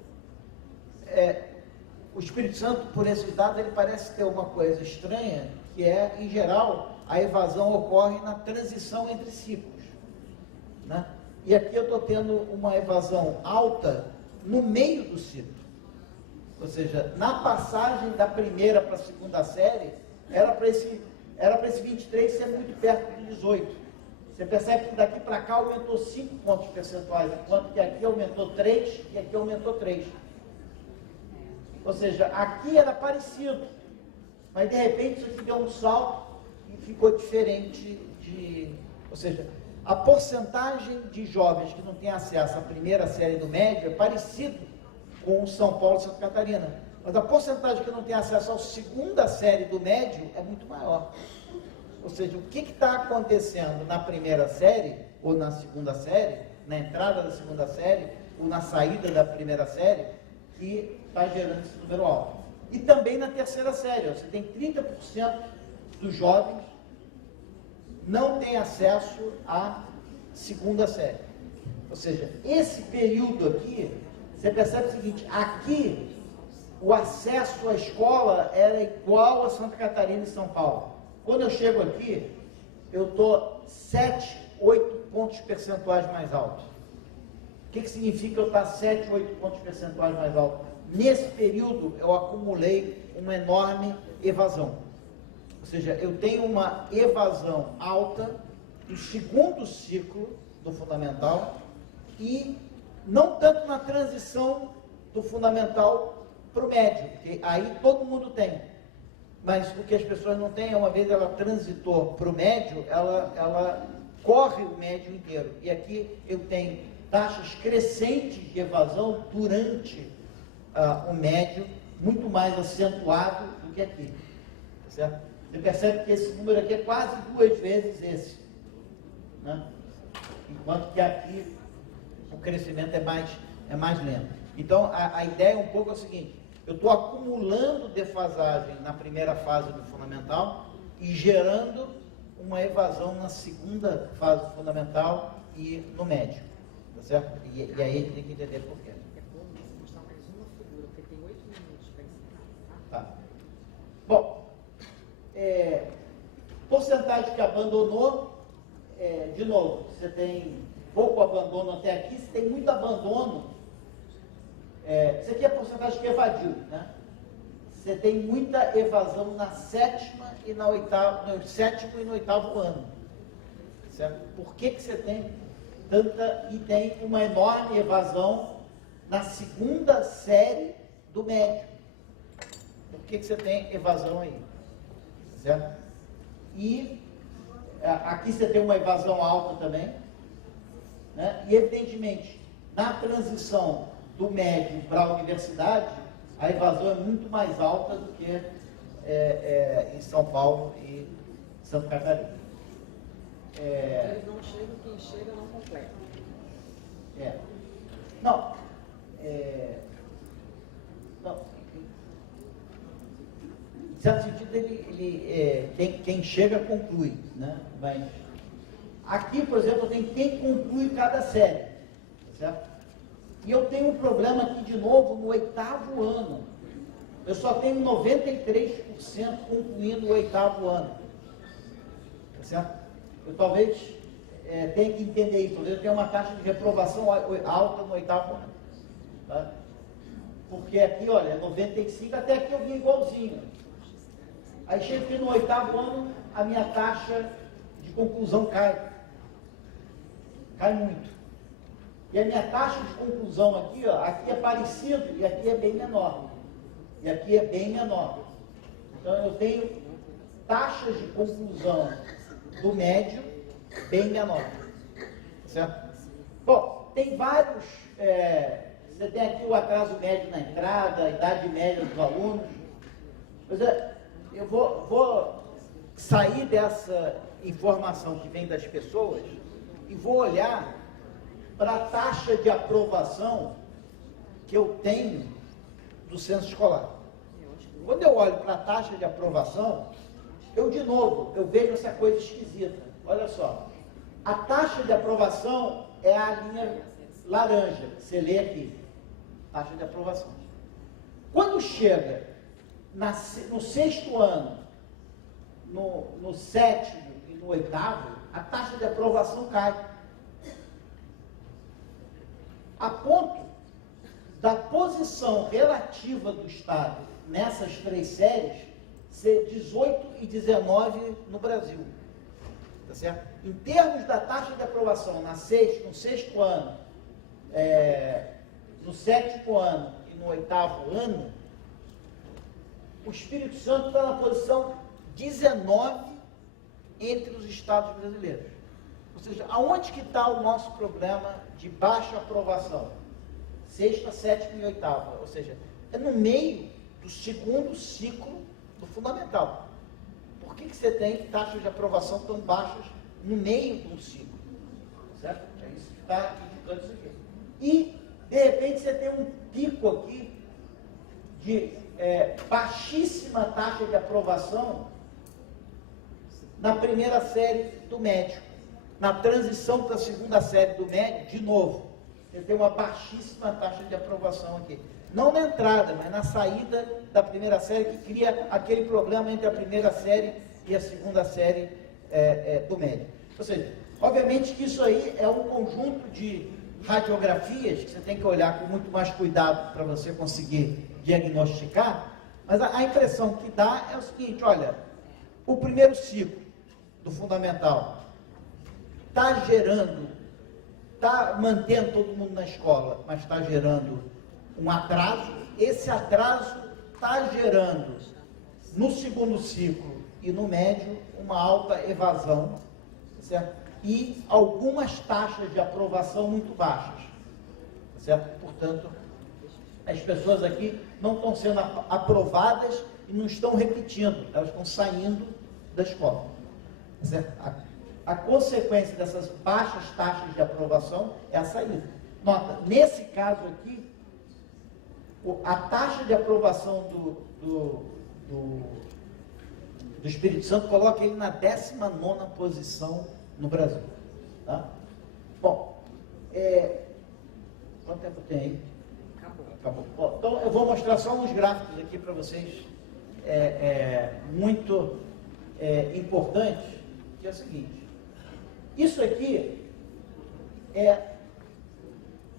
o Espírito Santo, por esses dados, ele parece ter uma coisa estranha, que é, em geral, a evasão ocorre na transição entre ciclos, né? E aqui eu estou tendo uma evasão alta no meio do ciclo. Ou seja, na passagem da primeira para a segunda série, era para esse 23 ser muito perto de 18. Você percebe que daqui para cá aumentou 5 pontos percentuais, enquanto que aqui aumentou 3 e aqui aumentou 3. Ou seja, aqui era parecido, mas de repente isso aqui deu um salto e ficou diferente ou seja, a porcentagem de jovens que não têm acesso à primeira série do médio é parecido com o São Paulo e Santa Catarina. Mas a porcentagem que não tem acesso à segunda série do médio é muito maior. Ou seja, o que está acontecendo na primeira série, ou na segunda série, na entrada da segunda série, ou na saída da primeira série, que está gerando esse número alto. E também na terceira série, você tem 30% dos jovens não tem acesso à segunda série. Ou seja, esse período aqui, você percebe o seguinte, aqui o acesso à escola era igual a Santa Catarina e São Paulo. Quando eu chego aqui, eu estou 7, 8 pontos percentuais mais alto. O que significa eu estar 7, 8 pontos percentuais mais alto? Nesse período, eu acumulei uma enorme evasão. Ou seja, eu tenho uma evasão alta do segundo ciclo do fundamental e não tanto na transição do fundamental para o médio, porque aí todo mundo tem. Mas o que as pessoas não têm é, uma vez ela transitou para o médio, ela corre o médio inteiro. E aqui eu tenho taxas crescentes de evasão durante o médio, muito mais acentuado do que aqui. Tá certo? Você percebe que esse número aqui é quase 2 vezes esse, né? Enquanto que aqui o crescimento é mais lento. Então, a ideia um pouco é o seguinte, eu estou acumulando defasagem na primeira fase do fundamental e gerando uma evasão na segunda fase do fundamental e no médio, tá certo? E aí a gente tem que entender por quê. É bom mostrar mais uma figura, porque tem 8 minutos para ensinar. Tá. Bom, porcentagem que abandonou, de novo, você tem pouco abandono até aqui, você tem muito abandono. Isso aqui é a porcentagem que evadiu, né? Você tem muita evasão na sétima e no sétimo e no 8º ano. Certo? Por que você tem tanta e tem uma enorme evasão na segunda série do médio? Por que você tem evasão aí? Certo? E aqui você tem uma evasão alta também, né? E evidentemente, na transição do médio para a universidade, a evasão é muito mais alta do que em São Paulo e Santa Catarina. Eles não chegam, quem chega não completa. Não. Não. Em certo sentido, quem chega conclui, né? Mas aqui, por exemplo, tem quem conclui cada série, certo? E eu tenho um problema aqui de novo no 8º ano. Eu só tenho 93% concluindo o 8º ano, tá certo? Eu talvez tenha que entender isso. Talvez eu tenha uma taxa de reprovação alta no 8º ano, tá? Porque aqui, olha, 95, até aqui eu vim igualzinho. Aí chega aqui no 8º ano, a minha taxa de conclusão cai. Cai muito. E a minha taxa de conclusão aqui, ó, aqui é parecido e aqui é bem menor. E aqui é bem menor. Então eu tenho taxas de conclusão do médio bem menor. Certo? Bom, tem vários. Você tem aqui o atraso médio na entrada, a idade média dos alunos. Pois é, eu vou sair dessa informação que vem das pessoas e vou olhar para a taxa de aprovação que eu tenho do censo escolar. Quando eu olho para a taxa de aprovação, eu vejo essa coisa esquisita. Olha só, a taxa de aprovação é a linha laranja, que você lê aqui, taxa de aprovação. Quando chega no 6º ano, no 7º e no 8º, a taxa de aprovação cai. A ponto da posição relativa do Estado nessas 3 séries ser 18 e 19 no Brasil. Tá certo? Em termos da taxa de aprovação no 6º ano, no 7º ano e no 8º ano, o Espírito Santo está na posição 19 entre os estados brasileiros. Ou seja, aonde que está o nosso problema de baixa aprovação? 6ª, 7ª e 8ª. Ou seja, é no meio do 2º ciclo do fundamental. Por que você tem taxas de aprovação tão baixas no meio de um ciclo? Certo? É isso que está indicando isso aqui. E, de repente, você tem um pico aqui de baixíssima taxa de aprovação na primeira série do médio. Na transição para a 2ª série do médio, de novo, você tem uma baixíssima taxa de aprovação aqui. Não na entrada, mas na saída da primeira série, que cria aquele problema entre a primeira série e a 2ª série do médio. Ou seja, obviamente que isso aí é um conjunto de radiografias que você tem que olhar com muito mais cuidado para você conseguir diagnosticar, mas a impressão que dá é o seguinte: olha, o primeiro ciclo do fundamental está mantendo todo mundo na escola, mas está gerando um atraso. Esse atraso está gerando, no 2º ciclo e no médio, uma alta evasão, certo? E algumas taxas de aprovação muito baixas, certo? Portanto, as pessoas aqui não estão sendo aprovadas e não estão repetindo, elas estão saindo da escola, certo? A consequência dessas baixas taxas de aprovação é a saída. Nota, nesse caso aqui, a taxa de aprovação do Espírito Santo coloca ele na 19ª posição no Brasil. Tá? Bom, quanto tempo tem aí? Acabou. Bom, então eu vou mostrar só uns gráficos aqui para vocês, muito importantes, que é o seguinte. Isso aqui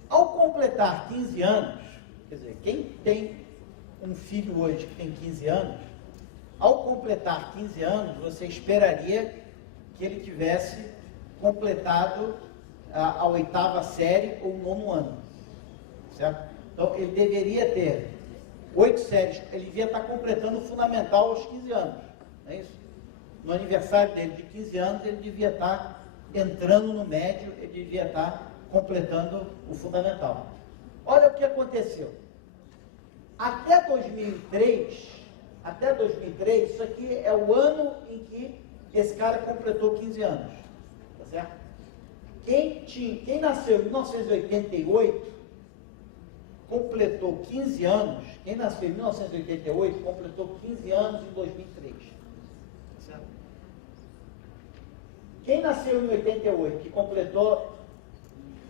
ao completar 15 anos, quer dizer, quem tem um filho hoje que tem 15 anos, ao completar 15 anos, você esperaria que ele tivesse completado a 8ª série ou o 9º ano, certo? Então, ele deveria ter 8 séries, ele devia estar completando o fundamental aos 15 anos, não é isso? No aniversário dele de 15 anos, ele devia estar entrando no médio, ele devia estar completando o fundamental. Olha o que aconteceu. Até 2003, isso aqui é o ano em que esse cara completou 15 anos. Tá certo? Quem nasceu em 1988 completou 15 anos, quem nasceu em 1988, completou 15 anos em 2003. Certo? Quem nasceu em 88, que completou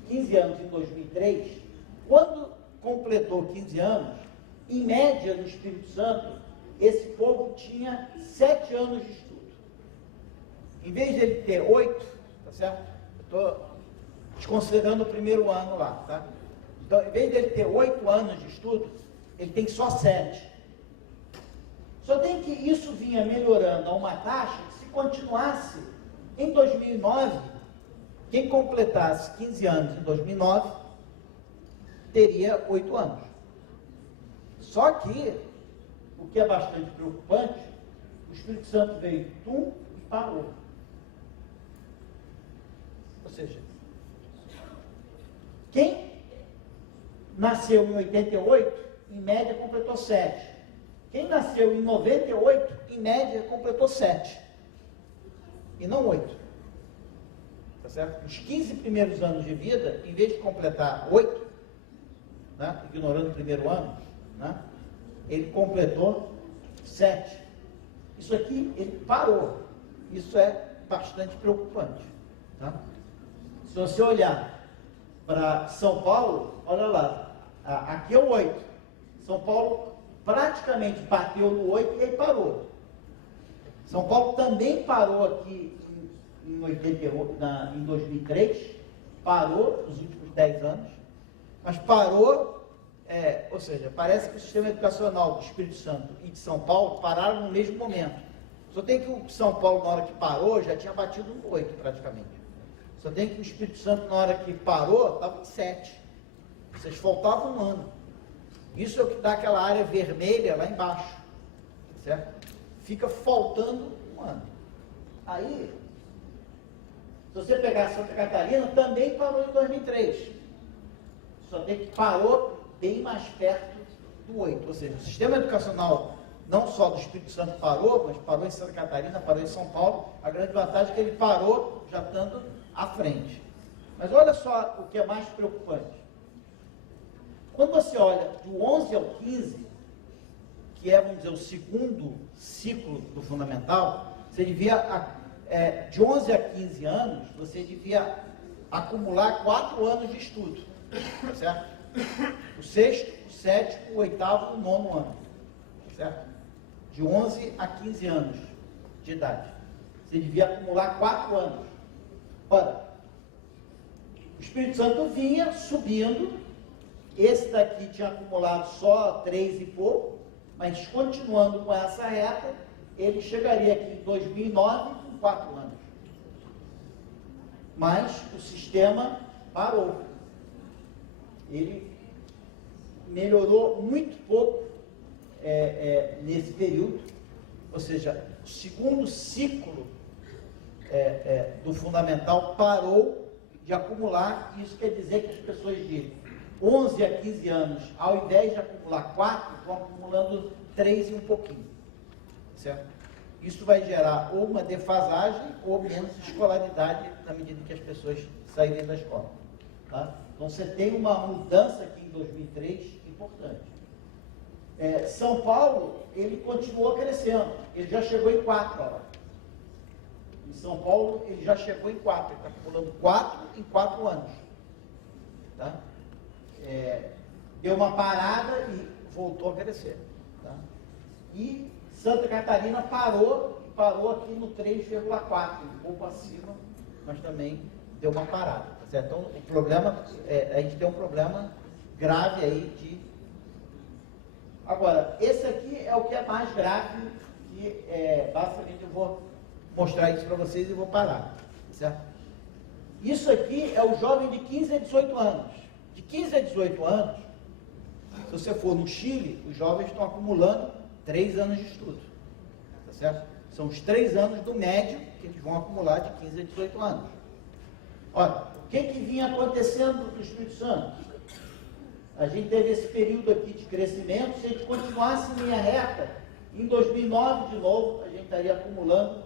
15 anos em 2003, quando completou 15 anos, em média no Espírito Santo, esse povo tinha 7 anos de estudo. Em vez de ele ter 8, tá certo? Eu estou desconsiderando o primeiro ano lá, tá? Então, em vez de ele ter 8 anos de estudo, ele tem só 7. Só tem que isso vinha melhorando a uma taxa que, se continuasse em 2009, quem completasse 15 anos em 2009, teria 8 anos. Só que, o que é bastante preocupante, o Espírito Santo veio e parou. Ou seja, quem nasceu em 88, em média completou 7. Quem nasceu em 98, em média completou 7. E não 8. Tá certo? Os 15 primeiros anos de vida, em vez de completar 8, né, ignorando o primeiro ano, né, ele completou 7. Isso aqui, ele parou. Isso é bastante preocupante. Tá? Se você olhar para São Paulo, olha lá, aqui é o 8. São Paulo praticamente bateu no 8 e aí parou. São Paulo também parou aqui em 2003, parou nos últimos 10 anos, mas parou, ou seja, parece que o sistema educacional do Espírito Santo e de São Paulo pararam no mesmo momento. Só tem que o São Paulo, na hora que parou, já tinha batido no 8 praticamente. Só tem que o Espírito Santo, na hora que parou, estava em 7. Vocês faltavam um ano. Isso é o que dá aquela área vermelha lá embaixo. Certo? Fica faltando um ano. Aí, se você pegar Santa Catarina, também parou em 2003. Só tem que parou bem mais perto do 8. Ou seja, o sistema educacional, não só do Espírito Santo parou, mas parou em Santa Catarina, parou em São Paulo. A grande vantagem é que ele parou já estando à frente. Mas olha só o que é mais preocupante. Quando você olha do 11 ao 15, que é, vamos dizer, o segundo ciclo do fundamental, você devia, de 11 a 15 anos, você devia acumular 4 anos de estudo, tá certo? O sexto, o sétimo, o oitavo e o nono ano, tá certo? De 11 a 15 anos de idade. Você devia acumular 4 anos. Ora, o Espírito Santo vinha subindo, esse daqui tinha acumulado só 3 e pouco, mas continuando com essa reta, ele chegaria aqui em 2009 com 4 anos. Mas o sistema parou. Ele melhorou muito pouco nesse período, ou seja, o segundo ciclo do fundamental parou de acumular. Isso quer dizer que as pessoas de 11 a 15 anos, ao invés de acumular 4, vão acumulando 3 e um pouquinho. Certo? Isso vai gerar ou uma defasagem ou menos escolaridade na medida que as pessoas saírem da escola. Tá? Então você tem uma mudança aqui em 2003 importante. São Paulo, ele continuou crescendo. Ele já chegou em 4 agora. Em São Paulo, ele já chegou em 4. Ele está acumulando 4 em 4 anos. Tá? Deu uma parada e voltou a crescer. Tá? E Santa Catarina parou aqui no 3,4, um pouco acima, mas também deu uma parada. Tá certo? Então, o problema, a gente tem um problema grave aí de... Agora, esse aqui é o que é mais grave, que basicamente eu vou mostrar isso para vocês e vou parar. Tá certo? Isso aqui é o jovem de 15 a 18 anos. De 15 a 18 anos, se você for no Chile, os jovens estão acumulando 3 anos de estudo. Tá certo? São os 3 anos do médio que eles vão acumular de 15 a 18 anos. Olha, o que vinha acontecendo no Espírito Santo? A gente teve esse período aqui de crescimento. Se a gente continuasse em linha reta, em 2009, de novo, a gente estaria acumulando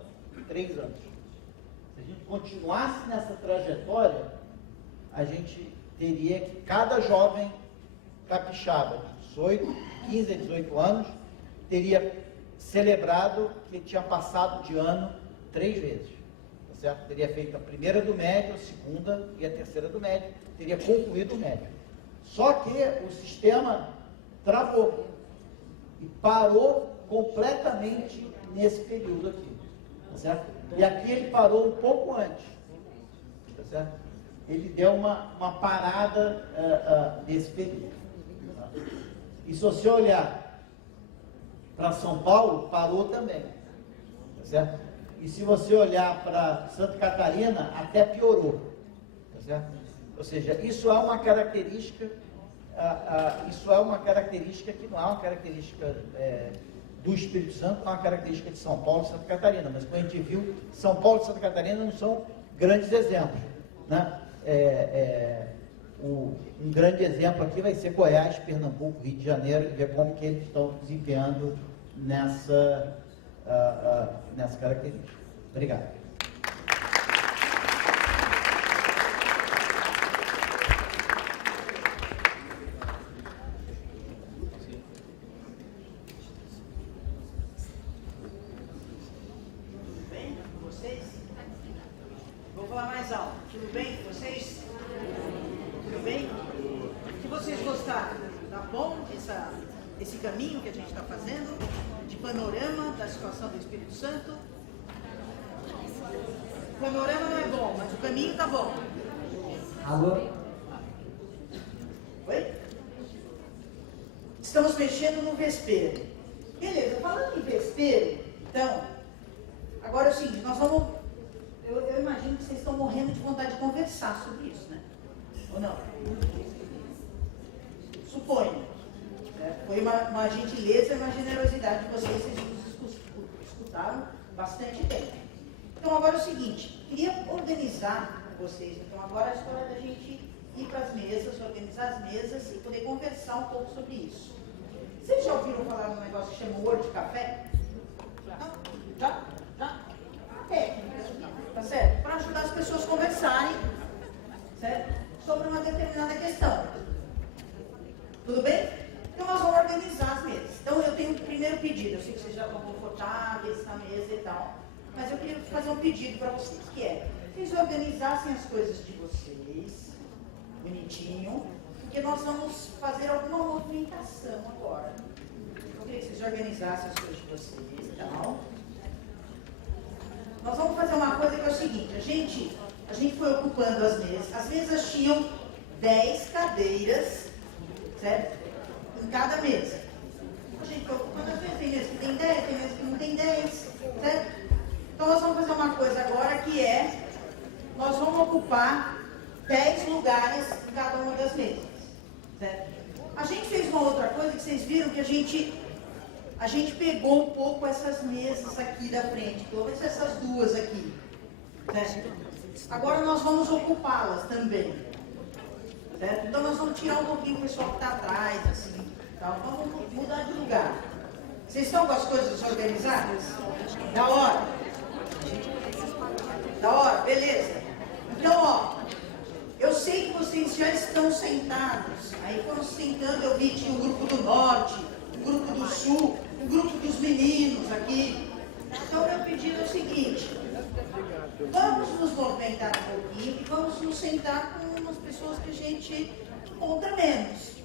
3 anos. Se a gente continuasse nessa trajetória, a gente teria que cada jovem capixaba de 15 a 18 anos teria celebrado que tinha passado de ano 3 vezes. Tá certo? Teria feito a primeira do médio, a segunda e a terceira do médio, teria concluído o médio. Só que o sistema travou e parou completamente nesse período aqui. Tá certo? E aqui ele parou um pouco antes. Tá certo? Ele deu uma parada nesse período. Tá? E se você olhar para São Paulo, parou também. Tá certo? E se você olhar para Santa Catarina, até piorou. Tá certo? Ou seja, isso é uma característica, que não é uma característica do Espírito Santo, não é uma característica de São Paulo e Santa Catarina, mas como a gente viu, São Paulo e Santa Catarina não são grandes exemplos, né? Um grande exemplo aqui vai ser Goiás, Pernambuco, Rio de Janeiro, e ver como que eles estão desempenhando nessa característica. Obrigado. Tudo bem com vocês? Tudo bem? O que vocês gostaram? Tá bom esse caminho que a gente está fazendo? De panorama da situação do Espírito Santo? O panorama não é bom, mas o caminho tá bom. Alô? Oi? Estamos mexendo no vespeiro. Beleza, falando em vespeiro, então, agora é o seguinte, nós vamos... Eu imagino que vocês estão morrendo de vontade de conversar sobre isso, né? Ou não? Suponho. Foi uma gentileza e uma generosidade de vocês nos escutaram bastante tempo. Então, agora é o seguinte, queria organizar vocês. Então, agora é a história da gente ir para as mesas, organizar as mesas e poder conversar um pouco sobre isso. Vocês já ouviram falar de um negócio que chama Word Café? Não? Já? Técnica. Tá certo? Para ajudar as pessoas a conversarem, certo? Sobre uma determinada questão. Tudo bem? Então nós vamos organizar as mesas. Então eu tenho um primeiro pedido. Eu sei que vocês já estão confortáveis na mesa e tal, mas eu queria fazer um pedido para vocês, que é vocês organizassem as coisas de vocês, bonitinho, porque nós vamos fazer alguma movimentação agora. Eu queria que vocês organizassem as coisas de vocês e tal. Nós vamos fazer uma coisa que é o seguinte, a gente foi ocupando as mesas. As mesas tinham 10 cadeiras, certo? Em cada mesa. A gente foi ocupando as mesas, tem mesa que tem 10, tem mesa que não tem 10, certo? Então nós vamos fazer uma coisa agora que é, nós vamos ocupar 10 lugares em cada uma das mesas, certo? A gente fez uma outra coisa que vocês viram que a gente pegou um pouco essas mesas aqui da frente, pelo menos essas duas aqui, certo? Agora nós vamos ocupá-las também, certo? Então nós vamos tirar um pouquinho o pessoal que está atrás, assim, tá? Vamos mudar de lugar. Vocês estão com as coisas organizadas? Da hora? Da hora, beleza? Então, ó, eu sei que vocês já estão sentados, aí foram sentando, eu vi, tinha um grupo do norte, um grupo do sul, um grupo dos meninos aqui. Então, meu pedido é o seguinte, vamos nos movimentar um pouquinho e vamos nos sentar com umas pessoas que a gente encontra menos.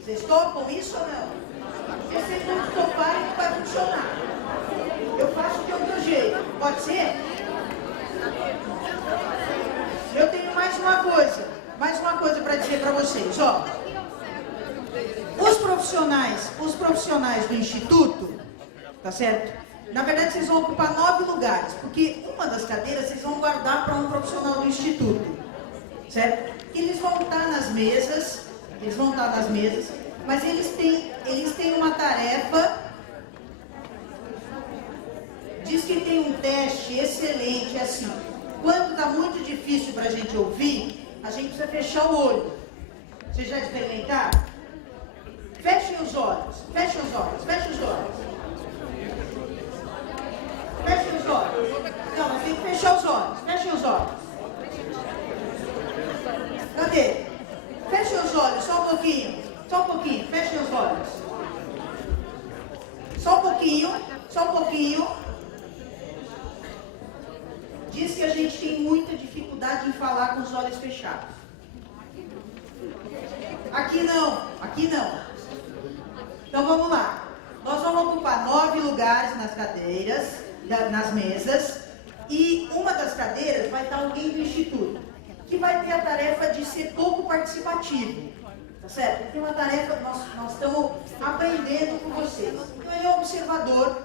Vocês topam isso ou não? Se vocês não toparem, não vai funcionar. Eu faço de outro jeito. Pode ser? Eu tenho mais uma coisa para dizer para vocês, ó. Os profissionais do Instituto, tá certo? Na verdade, vocês vão ocupar 9 lugares, porque uma das cadeiras vocês vão guardar para um profissional do Instituto, certo? Eles vão estar nas mesas, mas eles têm uma tarefa. Diz que tem um teste excelente, assim, quando está muito difícil para a gente ouvir, a gente precisa fechar o olho. Vocês já experimentaram? Fechem os olhos. Fechem os olhos. Não, mas tem que fechar os olhos. Fechem os olhos. Cadê? Fechem os olhos, só um pouquinho. só um pouquinho. Diz que a gente tem muita dificuldade em falar com os olhos fechados. Aqui não. Então vamos lá. Nós vamos ocupar 9 lugares nas cadeiras, nas mesas, e uma das cadeiras vai estar alguém do Instituto, que vai ter a tarefa de ser pouco participativo, tá certo? Tem uma tarefa, nós estamos aprendendo com vocês. Então ele é um observador,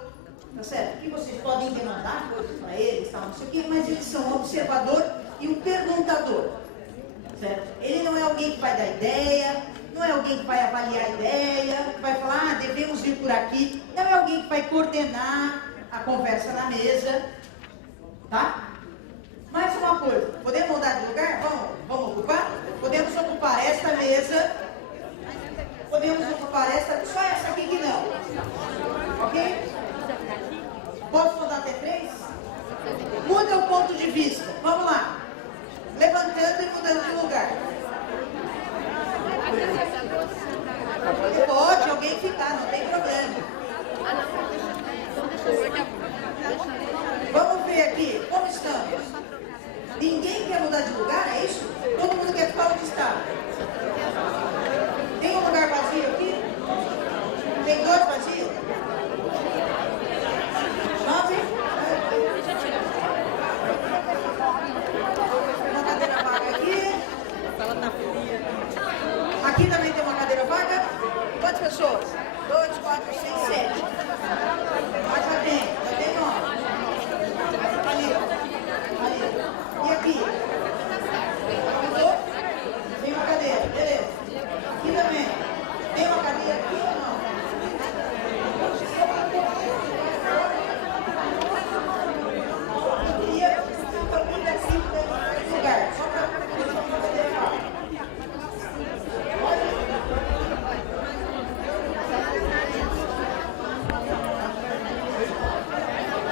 tá certo? Que vocês podem demandar coisas para eles, tal, não sei o quê, mas eles são um observador e um perguntador, tá certo? Ele não é alguém que vai dar ideia, não é alguém que vai avaliar a ideia, que vai falar, devemos ir por aqui. Não é alguém que vai coordenar a conversa na mesa, tá? Mais uma coisa, podemos mudar de lugar? Vamos ocupar? Podemos ocupar esta mesa, podemos ocupar esta, só essa aqui que não, ok? Posso mudar até 3? Muda o ponto de vista, vamos lá. Levantando e mudando de lugar. Pode alguém ficar, não tem problema. Vamos ver aqui, como estamos? Ninguém quer mudar de lugar, é isso? Todo mundo quer ficar onde está. Tem um lugar vazio aqui? Tem 2 vazios? 9? Uma cadeira vaga aqui. Aqui também tem uma cadeira vaga. Quantas pessoas? 2, 4, 6, 7. Mas já tem 9. Ali. E aqui? Tem uma cadeira, beleza. Aqui também. Tem uma cadeira aqui ou não? Eu queria aqui no lugar, só para poder falar.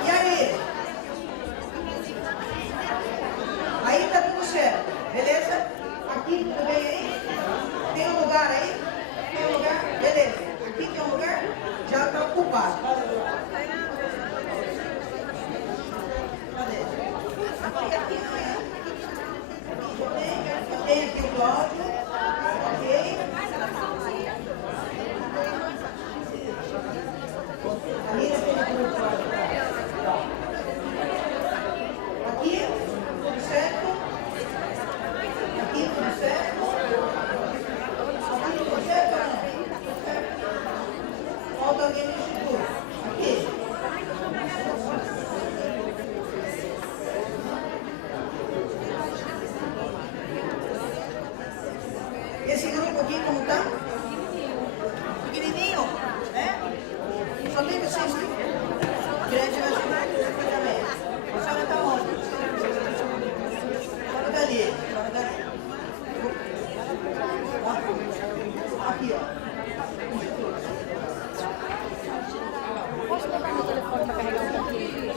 E aí? Aí tá tudo certo, beleza? Aqui tudo bem aí? Tem um lugar aí? Tem um lugar? Beleza. Aqui tem um lugar? Já está ocupado. Cadê? Aqui não é. Tem aqui o Cláudio. Ok. Ali tem o Cláudio. Aqui, tudo certo? Aqui, tudo certo? Aqui, tudo certo ou não? Falta alguém no Instituto. Aqui. Esse grupo aqui, como tá? Pequenininho? É? Só tem vocês aqui. Grande na também. A senhora tá onde? Fora dali. Aqui, ó. Posso botar meu telefone para carregar um pouquinho?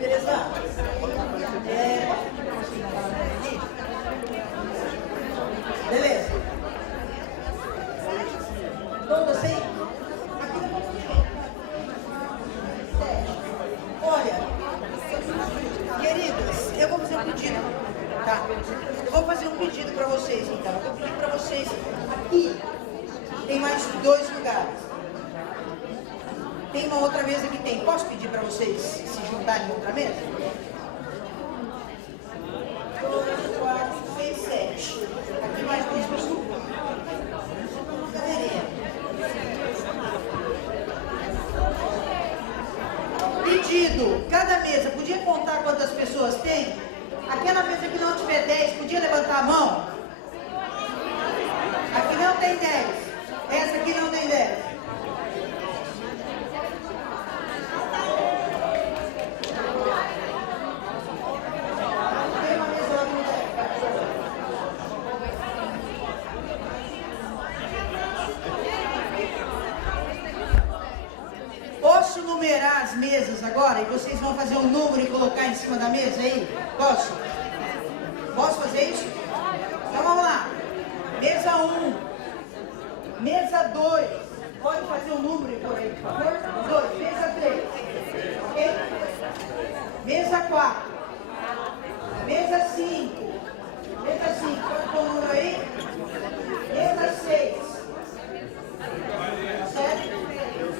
Beleza? Beleza. Todos assim? Aqui não pode ninguém. Olha, queridos, eu vou fazer um pedido, tá? Eu vou fazer um pedido para vocês, então. Eu vou pedir para vocês, aqui tem mais 2 lugares. Tem uma outra mesa que tem. Posso pedir para vocês se juntarem em outra mesa? 2, 4, 6, 7. Aqui mais 2 pessoas. Cadeirinha. Pedido. Cada mesa, podia contar quantas pessoas tem? Aquela mesa que não tiver 10, podia levantar a mão? Aqui não tem 10. Essa aqui não tem 10. Posso numerar as mesas agora e vocês vão fazer um número e colocar em cima da mesa aí? Posso? Posso fazer isso? Então vamos lá. Mesa 1, mesa 2, Pode fazer um número por aí, por favor? 2, mesa 3. Ok? Mesa 4. Mesa 5. Mesa 5, pode pôr o número aí? Mesa 6. Tá certo?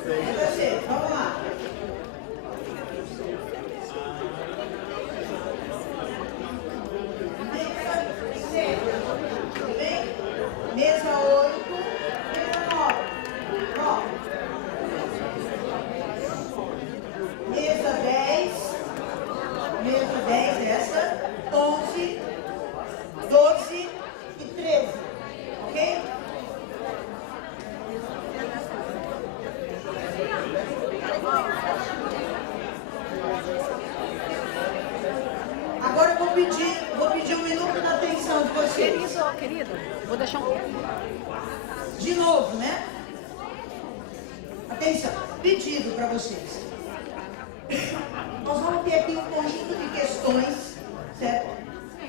Mesa 6, vamos lá. Mesa 6. Tudo bem? Mesa 8. Mesa 9. Mesa 10. Mesa 10, essa. 11. 12 e 13, ok? Agora eu vou pedir um minuto de atenção de vocês. Querido, vou deixar um... De novo, né? Atenção, pedido para vocês. Nós vamos ter aqui um conjunto de questões, certo?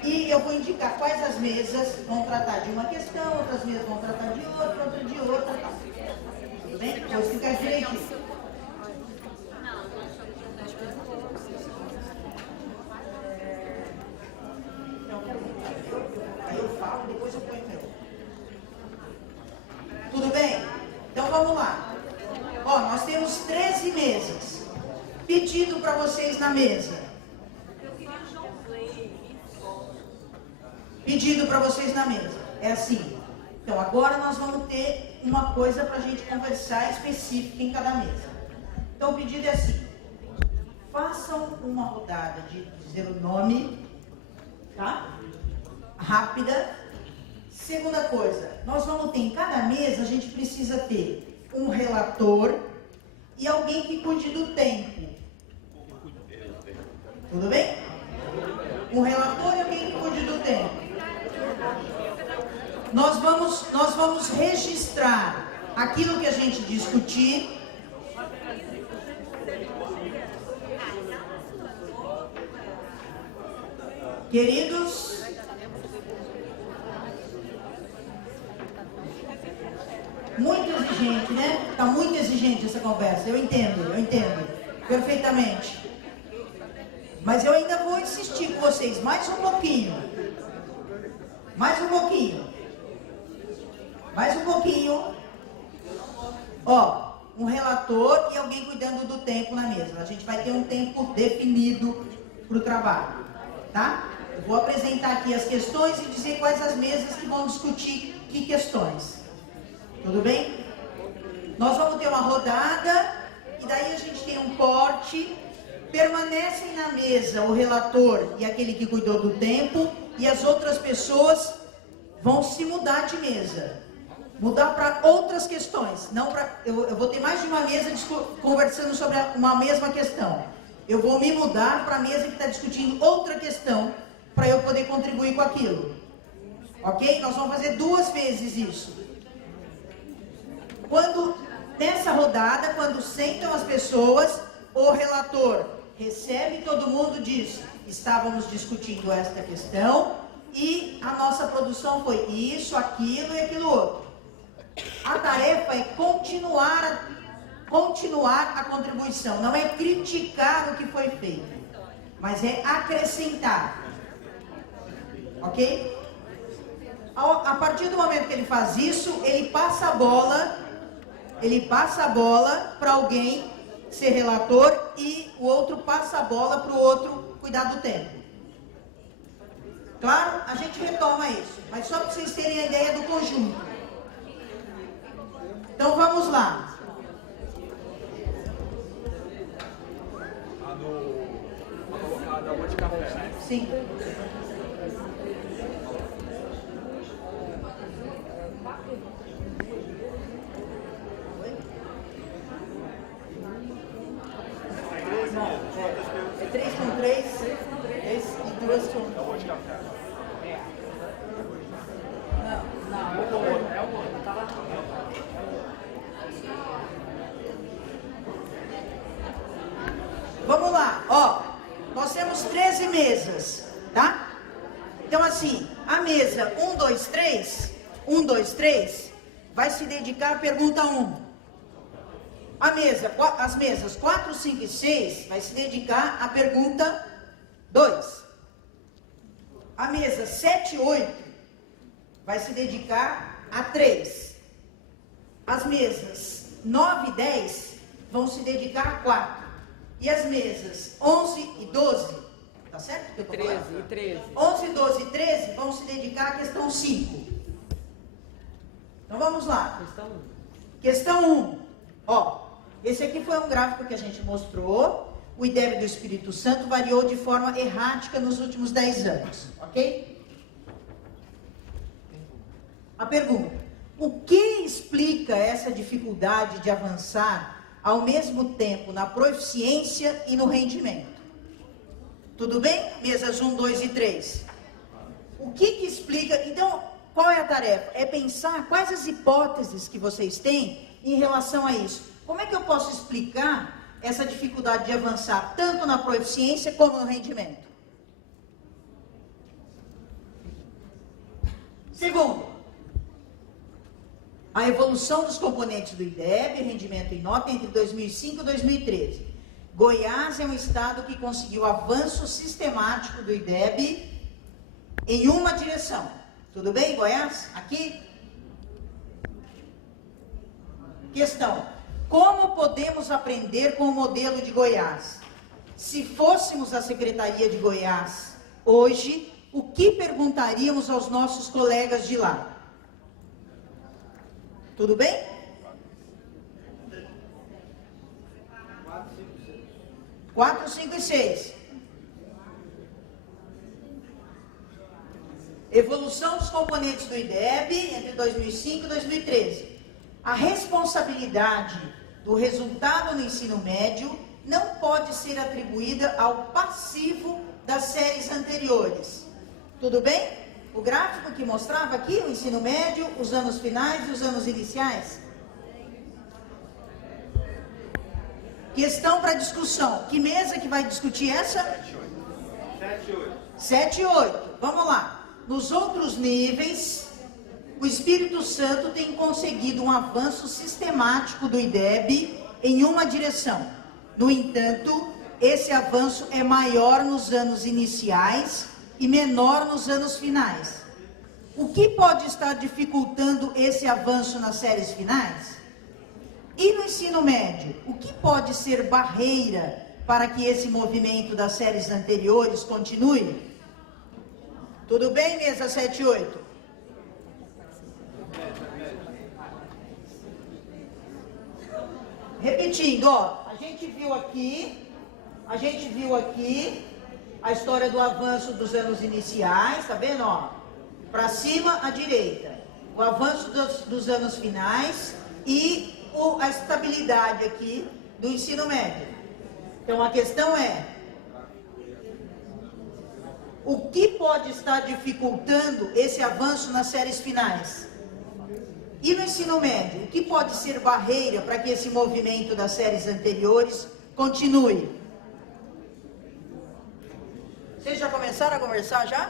E eu vou indicar quais as mesas vão tratar de uma questão, outras mesas vão tratar de outra, outra de outra, tá? Tudo bem? Vou explicar direitinho. Aí eu falo, depois eu ponho meu. Tudo bem? Então vamos lá. Ó, nós temos 13 mesas. Pedido para vocês na mesa. Pedido para vocês na mesa. É assim. Então agora nós vamos ter uma coisa para a gente conversar específica em cada mesa. Então o pedido é assim. Façam uma rodada de dizer o nome, tá? Rápida. Segunda coisa, nós vamos ter em cada mesa, a gente precisa ter um relator e alguém que cuide do tempo. Tudo bem? Um relator e alguém que cuide do tempo. Nós vamos registrar aquilo que a gente discutir. Queridos, muito exigente, né? Está muito exigente essa conversa. Eu entendo perfeitamente. Mas eu ainda vou insistir com vocês mais um pouquinho. Mais um pouquinho. Ó, um relator e alguém cuidando do tempo na mesa. A gente vai ter um tempo definido para o trabalho, tá? Eu vou apresentar aqui as questões e dizer quais as mesas que vão discutir que questões. Tudo bem? Nós vamos ter uma rodada e daí a gente tem um corte. Permanecem na mesa o relator e aquele que cuidou do tempo e as outras pessoas vão se mudar de mesa. Mudar para outras questões. Não pra, eu vou ter mais de uma mesa conversando sobre uma mesma questão. Eu vou me mudar para a mesa que está discutindo outra questão para eu poder contribuir com aquilo. Ok? Nós vamos fazer 2 vezes isso. Nessa rodada, quando sentam as pessoas, o relator recebe todo mundo, diz: estávamos discutindo esta questão e a nossa produção foi isso, aquilo e aquilo outro. A tarefa é continuar a contribuição, não é criticar o que foi feito, mas é acrescentar. Ok? A partir do momento que ele faz isso, ele passa a bola para alguém ser relator e o outro passa a bola para o outro cuidar do tempo. Claro, a gente retoma isso, mas só para vocês terem a ideia do conjunto. Então vamos lá. A da rua de café, né? Sim. É 3 com 3 e 2 com... Da rua de café. Vamos lá, ó. Nós temos 13 mesas, tá? Então assim, a mesa 1, 2, 3 vai se dedicar à pergunta 1. As mesas 4, 5 e 6 vai se dedicar à pergunta 2. A mesa 7 e 8 vai se dedicar a 3. As mesas 9 e 10 vão se dedicar a 4. E as mesas 11 e 12, tá certo? Que eu tô 13 falando? e 13. 11, 12 e 13 vão se dedicar à questão 5. Então vamos lá. Questão 1. Questão 1. Ó, esse aqui foi um gráfico que a gente mostrou. O IDEB do Espírito Santo variou de forma errática nos últimos 10 anos, ok? A pergunta: o que explica essa dificuldade de avançar ao mesmo tempo na proficiência e no rendimento? Tudo bem? Mesas 1, 2 e 3. O que explica? Então, qual é a tarefa? É pensar quais as hipóteses que vocês têm em relação a isso. Como é que eu posso explicar essa dificuldade de avançar tanto na proficiência como no rendimento? Segundo, a evolução dos componentes do IDEB, rendimento e nota entre 2005 e 2013. Goiás é um estado que conseguiu avanço sistemático do IDEB em uma direção. Tudo bem, Goiás? Aqui? Questão: como podemos aprender com o modelo de Goiás? Se fôssemos a Secretaria de Goiás hoje, o que perguntaríamos aos nossos colegas de lá? Tudo bem? 4, 5 e 6. Evolução dos componentes do IDEB entre 2005 e 2013. A responsabilidade do resultado no ensino médio não pode ser atribuída ao passivo das séries anteriores. Tudo bem? O gráfico que mostrava aqui o ensino médio, os anos finais e os anos iniciais. Questão para discussão. Que mesa que vai discutir essa? 7 e 8. 7 e 8. Vamos lá. Nos outros níveis, o Espírito Santo tem conseguido um avanço sistemático do IDEB em uma direção. No entanto, esse avanço é maior nos anos iniciais e menor nos anos finais. O que pode estar dificultando esse avanço nas séries finais? E no ensino médio, o que pode ser barreira para que esse movimento das séries anteriores continue? Tudo bem, mesa 7 e 8? Repetindo, ó, a gente viu aqui a história do avanço dos anos iniciais, tá vendo, ó? Para cima, à direita. O avanço dos anos finais e a estabilidade aqui do ensino médio. Então a questão é: o que pode estar dificultando esse avanço nas séries finais? E no ensino médio, o que pode ser barreira para que esse movimento das séries anteriores continue? Vocês já começaram a conversar já?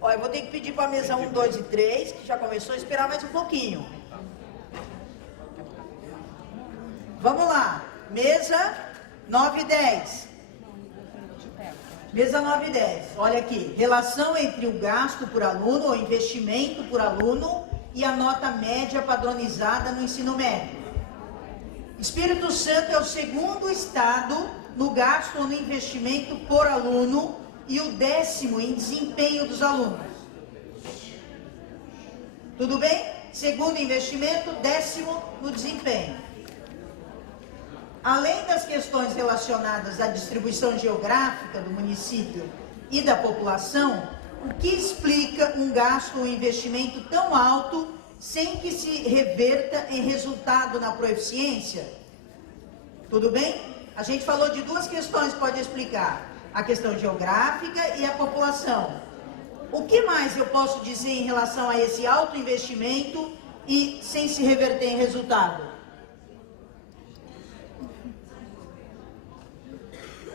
Ó, eu vou ter que pedir para a mesa 1, 2 e 3, que já começou, esperar mais um pouquinho. Vamos lá. Mesa 9 e 10. Mesa 9 e 10. Olha aqui. Relação entre o gasto por aluno, ou investimento por aluno, e a nota média padronizada no ensino médio. Espírito Santo é o segundo estado no gasto ou no investimento por aluno e o 10º em desempenho dos alunos. Tudo bem? Segundo investimento, 10º no desempenho. Além das questões relacionadas à distribuição geográfica do município e da população, o que explica um gasto ou investimento tão alto sem que se reverta em resultado na proficiência? Tudo bem? A gente falou de duas questões que pode explicar: a questão geográfica e a população. O que mais eu posso dizer em relação a esse alto investimento e sem se reverter em resultado?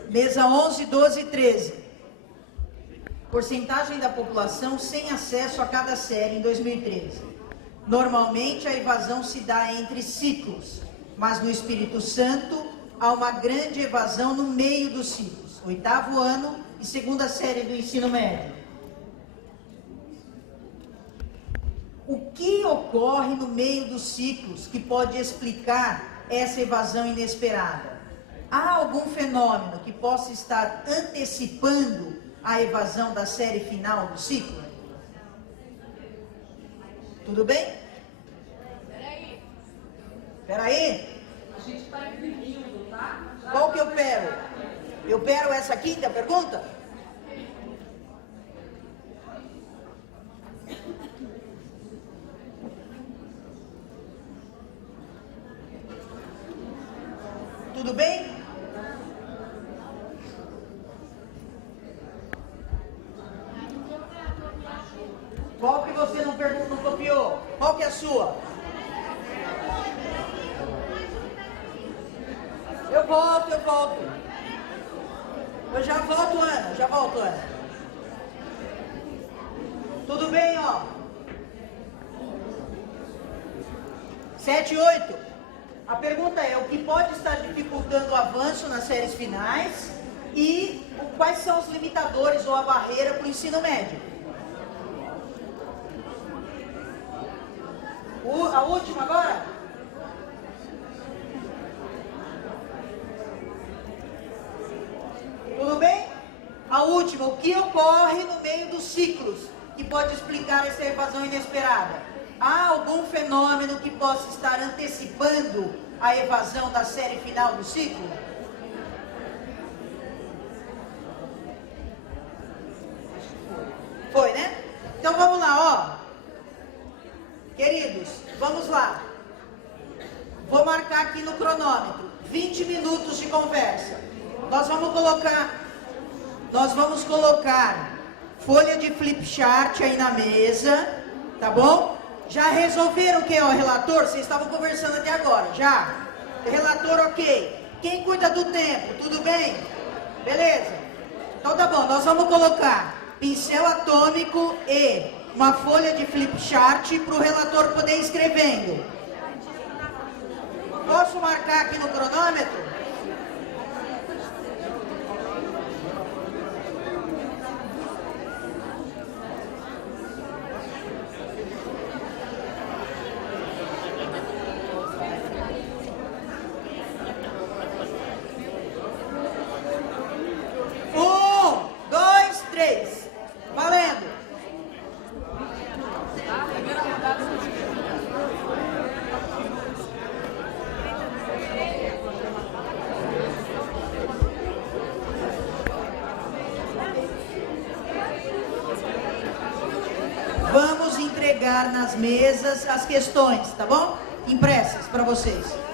Mesa 11, 12 e 13. Porcentagem da população sem acesso a cada série em 2013. Normalmente a evasão se dá entre ciclos. Mas no Espírito Santo há uma grande evasão no meio dos ciclos. 8º ano e 2ª série do ensino médio. O que ocorre no meio dos ciclos que pode explicar essa evasão inesperada? Há algum fenômeno que possa estar antecipando a evasão da série final do ciclo? Tudo bem? Peraí. A gente está imprimindo, tá? Qual que eu pego? Eu pego essa quinta pergunta? Tudo bem? Qual que você não copiou? Qual que é a sua? Eu volto. Eu já volto, Ana. Tudo bem, ó. 7 e 8. A pergunta é, o que pode estar dificultando o avanço nas séries finais e quais são os limitadores ou a barreira para o ensino médio? A última agora? Tudo bem? A última, o que ocorre no meio dos ciclos que pode explicar essa evasão inesperada? Há algum fenômeno que possa estar antecipando a evasão da série final do ciclo? Foi, né? Então vamos lá, ó. Queridos, vamos lá. Vou marcar aqui no cronômetro 20 minutos de conversa. Nós vamos colocar folha de flip chart aí na mesa, tá bom? Já resolveram o que é o relator? Vocês estavam conversando até agora, já? Relator, ok. Quem cuida do tempo, tudo bem? Beleza? Então tá bom, nós vamos colocar pincel atômico e uma folha de flip chart para o relator poder ir escrevendo. Posso marcar aqui no cronômetro? Valendo! Vamos entregar nas mesas as questões, tá bom? Impressas para vocês.